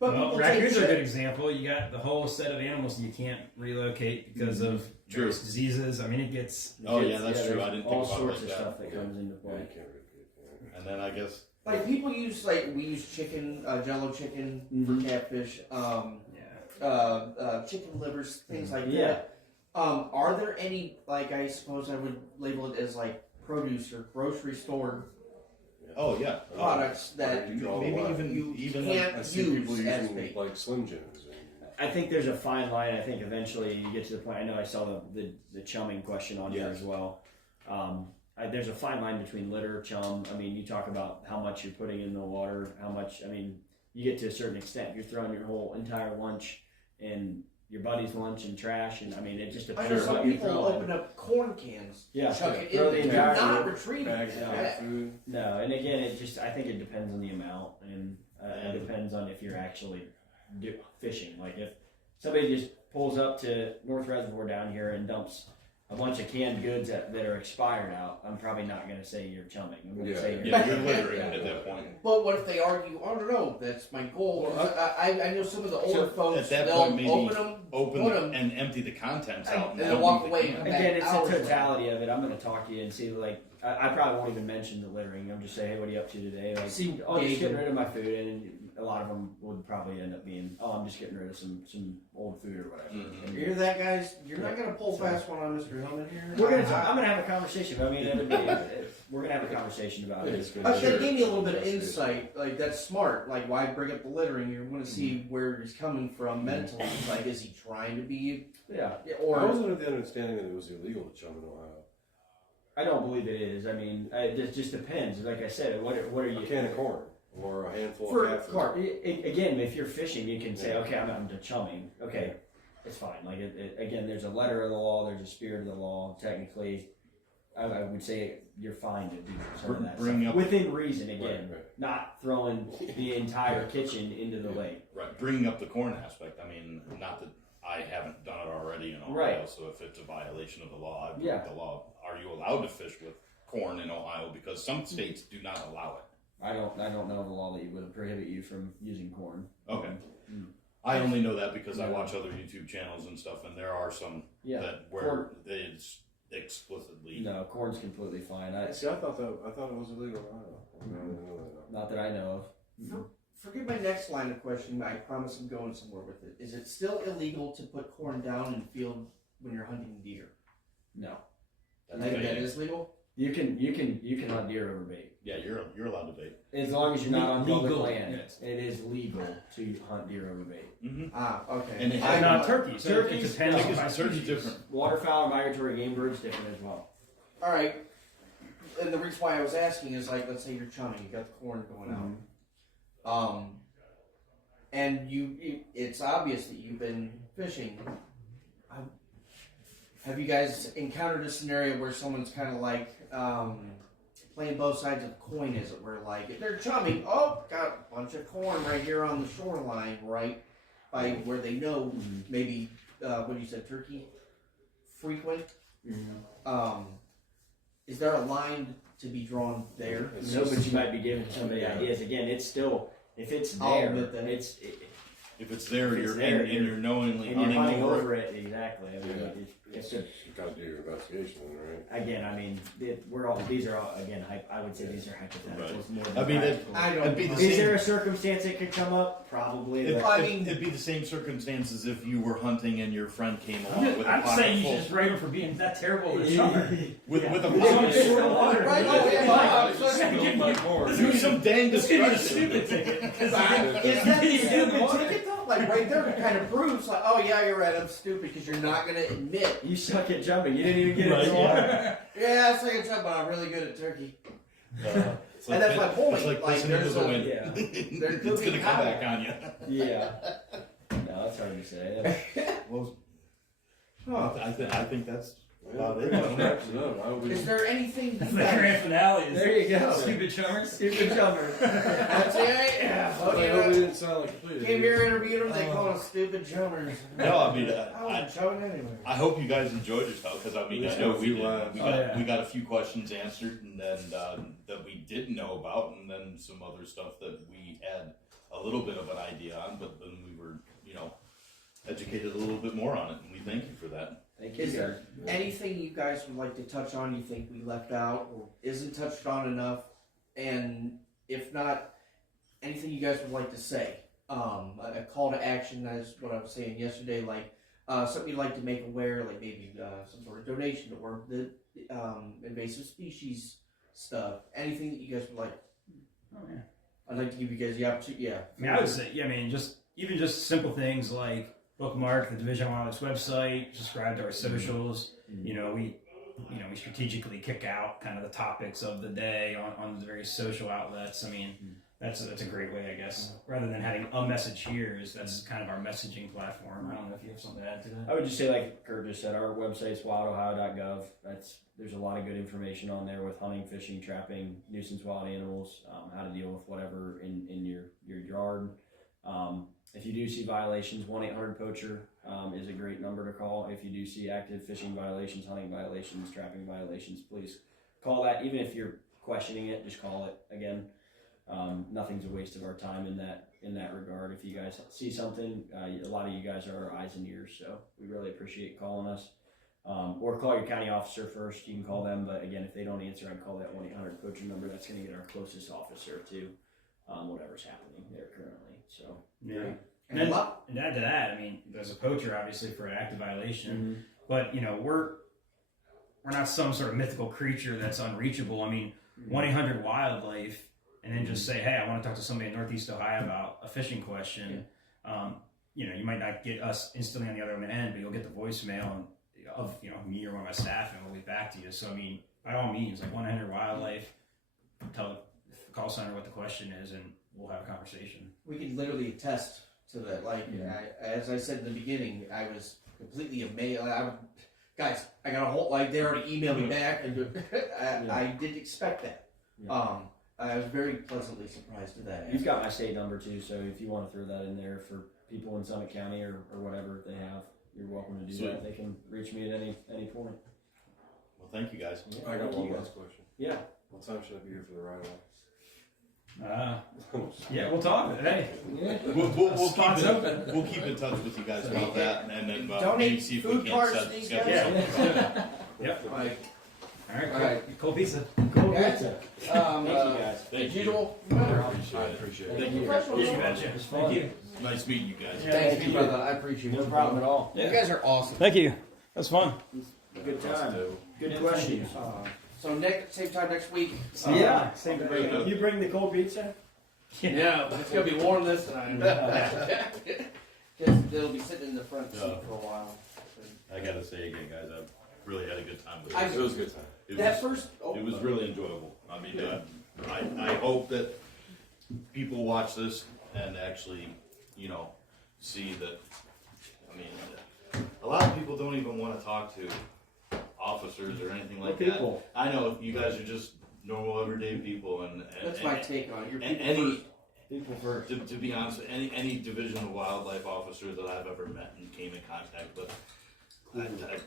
But Well, people raccoons take are a good shit. example. You got the whole set of animals you can't relocate because of True. various diseases. I mean, it gets. Oh, yeah, that's true. there's I didn't all think about it sorts like of that. stuff that comes into Yeah, play. you can't really- And then I guess Like people use we use chicken, Jello chicken Mhm. for catfish, Yeah. chicken livers, things like Yeah. that. Are there any I suppose I would label it as produce or grocery store oh yeah, products that you draw the maybe line. even can't I see people use as using bait. like Slim Jims. I think there's a fine line. I think eventually you get to the point. I know I saw the chumming question on here Yes. as well. There's a fine line between litter, chum. I mean, you talk about how much you're putting in the water, how much. I mean, you get to a certain extent, you're throwing your whole entire lunch and your buddy's lunch and trash, and I mean, it just I depends know on some what you're people throwing. open up corn cans, Yeah, chuck it throw in the there. You're entire not retrieving Bags of it. cat food. No, and again, I think it depends on the amount, and it depends on if you're actually fishing. Like if somebody just pulls up to North Reservoir down here and dumps a bunch of canned goods that are expired out, I'm probably not going to say you're chumming. I'm going to Yeah. say you're Yeah, you're littering at that point. But what if they argue? Oh no, that's my goal. I know some of the older folks. At that they'll point, maybe open them, open put them, and empty the contents out, and then don't walk leave away. the can. Again, it's hours the later. totality of it. I'm going to talk to you and see, like, I probably won't even mention the littering. I'm just saying, hey, what are you up to today? Like, See, oh, I'm just Gabe- getting rid of my food, and a lot of them would probably end up being, oh, I'm just getting rid of some old food or whatever. Mhm. You hear that, guys? You're not gonna pull fast one on Mr. Hillman here. I'm gonna have a conversation. I mean, we're gonna have a conversation about Yeah, it. it's good. They Sure. gave me a little bit of insight. Like that's smart. Like why bring up the littering? You want to see where he's coming from mentally. Like is he trying to be? Yeah, I Or was under the understanding that it was illegal to chum in Ohio. I don't believe it is. I mean, it just depends. Like I said, what are you? A can of corn or a handful for of cat food. Clark, Again, if you're fishing, you can say, Yeah. okay, I'm to chumming. Okay, it's fine. Like again, there's a letter of the law. There's a spirit of the law. Technically, I would say you're fine to do some of that Bring stuff. up- Within reason. Again, Right, right. not throwing the entire kitchen into the lake. Right, bringing up the corn aspect. I mean, not that I haven't done it already in Ohio. Right. So if it's a violation of the law, I break Yeah. the law. Are you allowed to fish with corn in Ohio? Because some states do not allow it. I don't know the law that would prohibit you from using corn. Okay. Mm. I only know that because I watch other YouTube channels and stuff, and there are some Yeah. that where Corn- it's explicitly. No, corn's completely fine. See, I thought it was illegal in Ohio. I didn't know that. Not that I know of. forget my next line of questioning. I promise I'm going somewhere with it. Is it still illegal to put corn down in field when you're hunting deer? No. That's Like, bait. that is legal. You can hunt deer over bait. Yeah, you're allowed to bait. As long as you're not on public Legal, land. yes. It is legal to hunt deer over bait. Mm-hmm. Ah, okay. And it I has know- not turkey. So it Turkeys- depends on Turkey's my species. different. Waterfowl and migratory game birds different as well. All right. And the reason why I was asking is like, let's say you're chumming, you got the corn going out, and it's obvious that you've been fishing. Have you guys encountered a scenario where someone's kind of like playing both sides of the coin? Is it where like if they're chumming, oh, got a bunch of corn right here on the shoreline, right by where they know maybe what you said, turkey frequent. Is there a line to be drawn there? No, but you might be giving somebody Yeah. ideas. Again, it's still, if it's I'll there, admit that. If it's there, If it's you're there, and you're knowingly and you're hunting over over it, exactly. I mean, Yeah. it's You gotta do your investigation, right? again, I mean, these are all, again, I would say these are hypotheticals Right. more than I mean, practical. I don't. It'd be the Is same. there a circumstance that could come up? Probably. It'd, but- I mean- it'd be the same circumstances if you were hunting and your friend came along with a I'm pot saying you full should just rate him for being that terrible of a chummer. with a He's pot on short of water. Right, oh, yeah, Do some dang Let's give you a destruction. stupid ticket. Is that the He's in the stupid water. ticket though? Like right there kind of proves like, oh yeah, you're right, I'm stupid because you're not gonna admit. You suck at jumping. You didn't even get Right, it. yeah. Yeah, I say but I'm really good at turkey. It's And that's my point. It's like Like, listening to there's the a- wind. Yeah. There could It's be gonna come power. back on you. Yeah. No, that's hard to say. Well, Huh. I think that's Well, about it. pretty much wraps it up. I would Is there anything The you guys? grand finale is There you go. stupid chummers. Stupid jumper. That's it. Yeah. I hope we Okay. didn't sound like completely. Came here, interviewed them. They call us stupid chummers. No, I mean, I wasn't chumming anyway. I hope you guys enjoyed yourself because I mean, Yeah, I know a we few did. laughs. We Oh, got yeah. we got a few questions answered, and then that we didn't know about, and then some other stuff that we had a little bit of an idea on, but then we were, educated a little bit more on it, and we thank you for that. Thank you, Is sir. there anything you guys would like to touch on you think we left out or isn't touched on enough? And if not, anything you guys would like to say? A call to action, that's what I was saying yesterday, like something you'd like to make aware, like maybe some sort of donation or the invasive species stuff. Anything that you guys would like? Oh, yeah. I'd like to give you guys the opportunity. Yeah. I mean, I would say, even just simple things like bookmark the Division of Wildlife website, subscribe to our socials. We strategically kick out kind of the topics of the day on the various social outlets. I mean, that's a great way, I guess. Rather than having a message here, that's kind of our messaging platform. I don't know if you have something to add to that. I would just say, like Curt just said, our website's wildohio.gov. There's a lot of good information on there with hunting, fishing, trapping, nuisance wild animals, how to deal with whatever in your yard. If you do see violations, 1-800-POACHER is a great number to call. If you do see active fishing violations, hunting violations, trapping violations, please call that. Even if you're questioning it, just call it. Again, nothing's a waste of our time in that regard. If you guys see something, a lot of you guys are our eyes and ears, so we really appreciate calling us. Or call your county officer first. You can call them, but again, if they don't answer, I'd call that 1-800-POACHER number. That's going to get our closest officer to whatever's happening there currently. So Yeah. And And, a lot- and add to that, I mean, there's a poacher obviously for an active violation, but you know, we're not some sort of mythical creature that's unreachable. I mean, 1-800-WILDLIFE, and then just say, hey, I want to talk to somebody in Northeast Ohio about a fishing question. You know, you might not get us instantly on the other end, but you'll get the voicemail of, you know, me or one of my staff, and we'll get back to you. So I mean, by all means, like 1-800-WILDLIFE, tell the call center what the question is, and we'll have a conversation. We could literally attest to that. Like, as I said in the beginning, I was completely amazed. Guys, I got a whole, like, they already emailed me back, and I didn't expect that. I was very pleasantly surprised to that. You've got my state number too, so if you want to throw that in there for people in Summit County or whatever they have, you're welcome to do that. They can reach me at any point. Well, thank you guys. I got one last question. Yeah. What time should I be here for the ride-off? Yeah, we'll talk. Hey, We'll keep in touch with you guys about that, and then maybe Donate see if food we cards can't to these schedule guys. something. Yep. Like, All right. all right. Cold pizza. Cool. Guys, Thank you guys. Thank as you. usual, I appreciate it. Thank you. professional. Yeah, you betcha. It was fun. Thank you. Nice meeting you guys. Thank you, brother. I appreciate it. No problem at all. You guys are awesome. Thank you. That's fun. Good time. Good Yeah, questions. So same time next week. Yeah. Same thing. You bring the cold pizza? Yeah, it's gonna be warm this time. It'll be sitting in the front seat for a while. I gotta say again, guys, I really had a good time with I- it. It was a good time. It was really enjoyable. I mean, I hope that people watch this and actually, you know, see that. I mean, a lot of people don't even want to talk to officers or anything like that. People. I know you guys are just normal, everyday people, and That's my take on it. Your and people any. first. People first. To be honest, any division of wildlife officer that I've ever met and came in contact with, I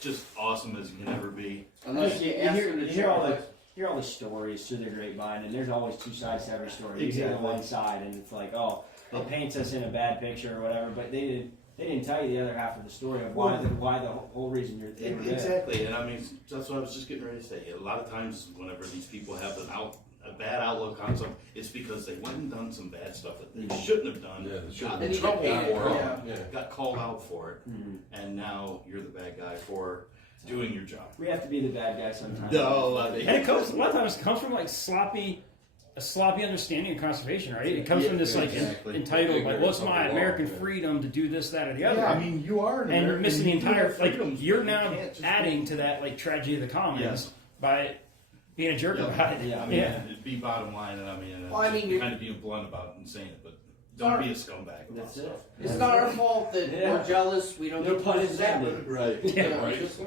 just awesome as you can ever be. Unless you ask them to hear all share. the hear all the stories through the grapevine, and there's always two sides to every story. You hear the Exactly. one side, and it's like, oh, it paints us in a bad picture or whatever, but they didn't tell you the other half of the story of why the whole reason they were there. Exactly, and I mean that's what I was just getting ready to say. A lot of times, whenever these people have a bad outlook on something, it's because they went and done some bad stuff that they shouldn't have done. Yeah, they shouldn't got have in been trouble paid for it, for it. got called out for it, Mhm. and now you're the bad guy for doing your job. We have to be the bad guy sometimes. No, And it comes a lot of times it comes from like a sloppy understanding of conservation, right? It comes from this like exactly. entitled like, what's my Law, American yeah. freedom to do this, that, or the other? Yeah, I mean, you are an and you're American, missing the you do entire have like freedoms, you're but now you can't just adding to that like tragedy of the commons Yes. by being a jerk about it. Yeah, I mean, yeah. it'd be bottom line, and I mean, Well, I mean, kind of being blunt about it and saying it, but Sorry. don't be a scumbag about That's stuff. it. It's not our fault that Yeah. we're jealous. We don't No get pun punished that. intended. Right. Yeah, right. just-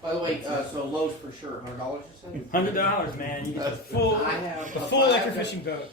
By the way, so Lowe's for sure, $100 you said? $100, man. You get the full I have the a full five- electric fishing boat.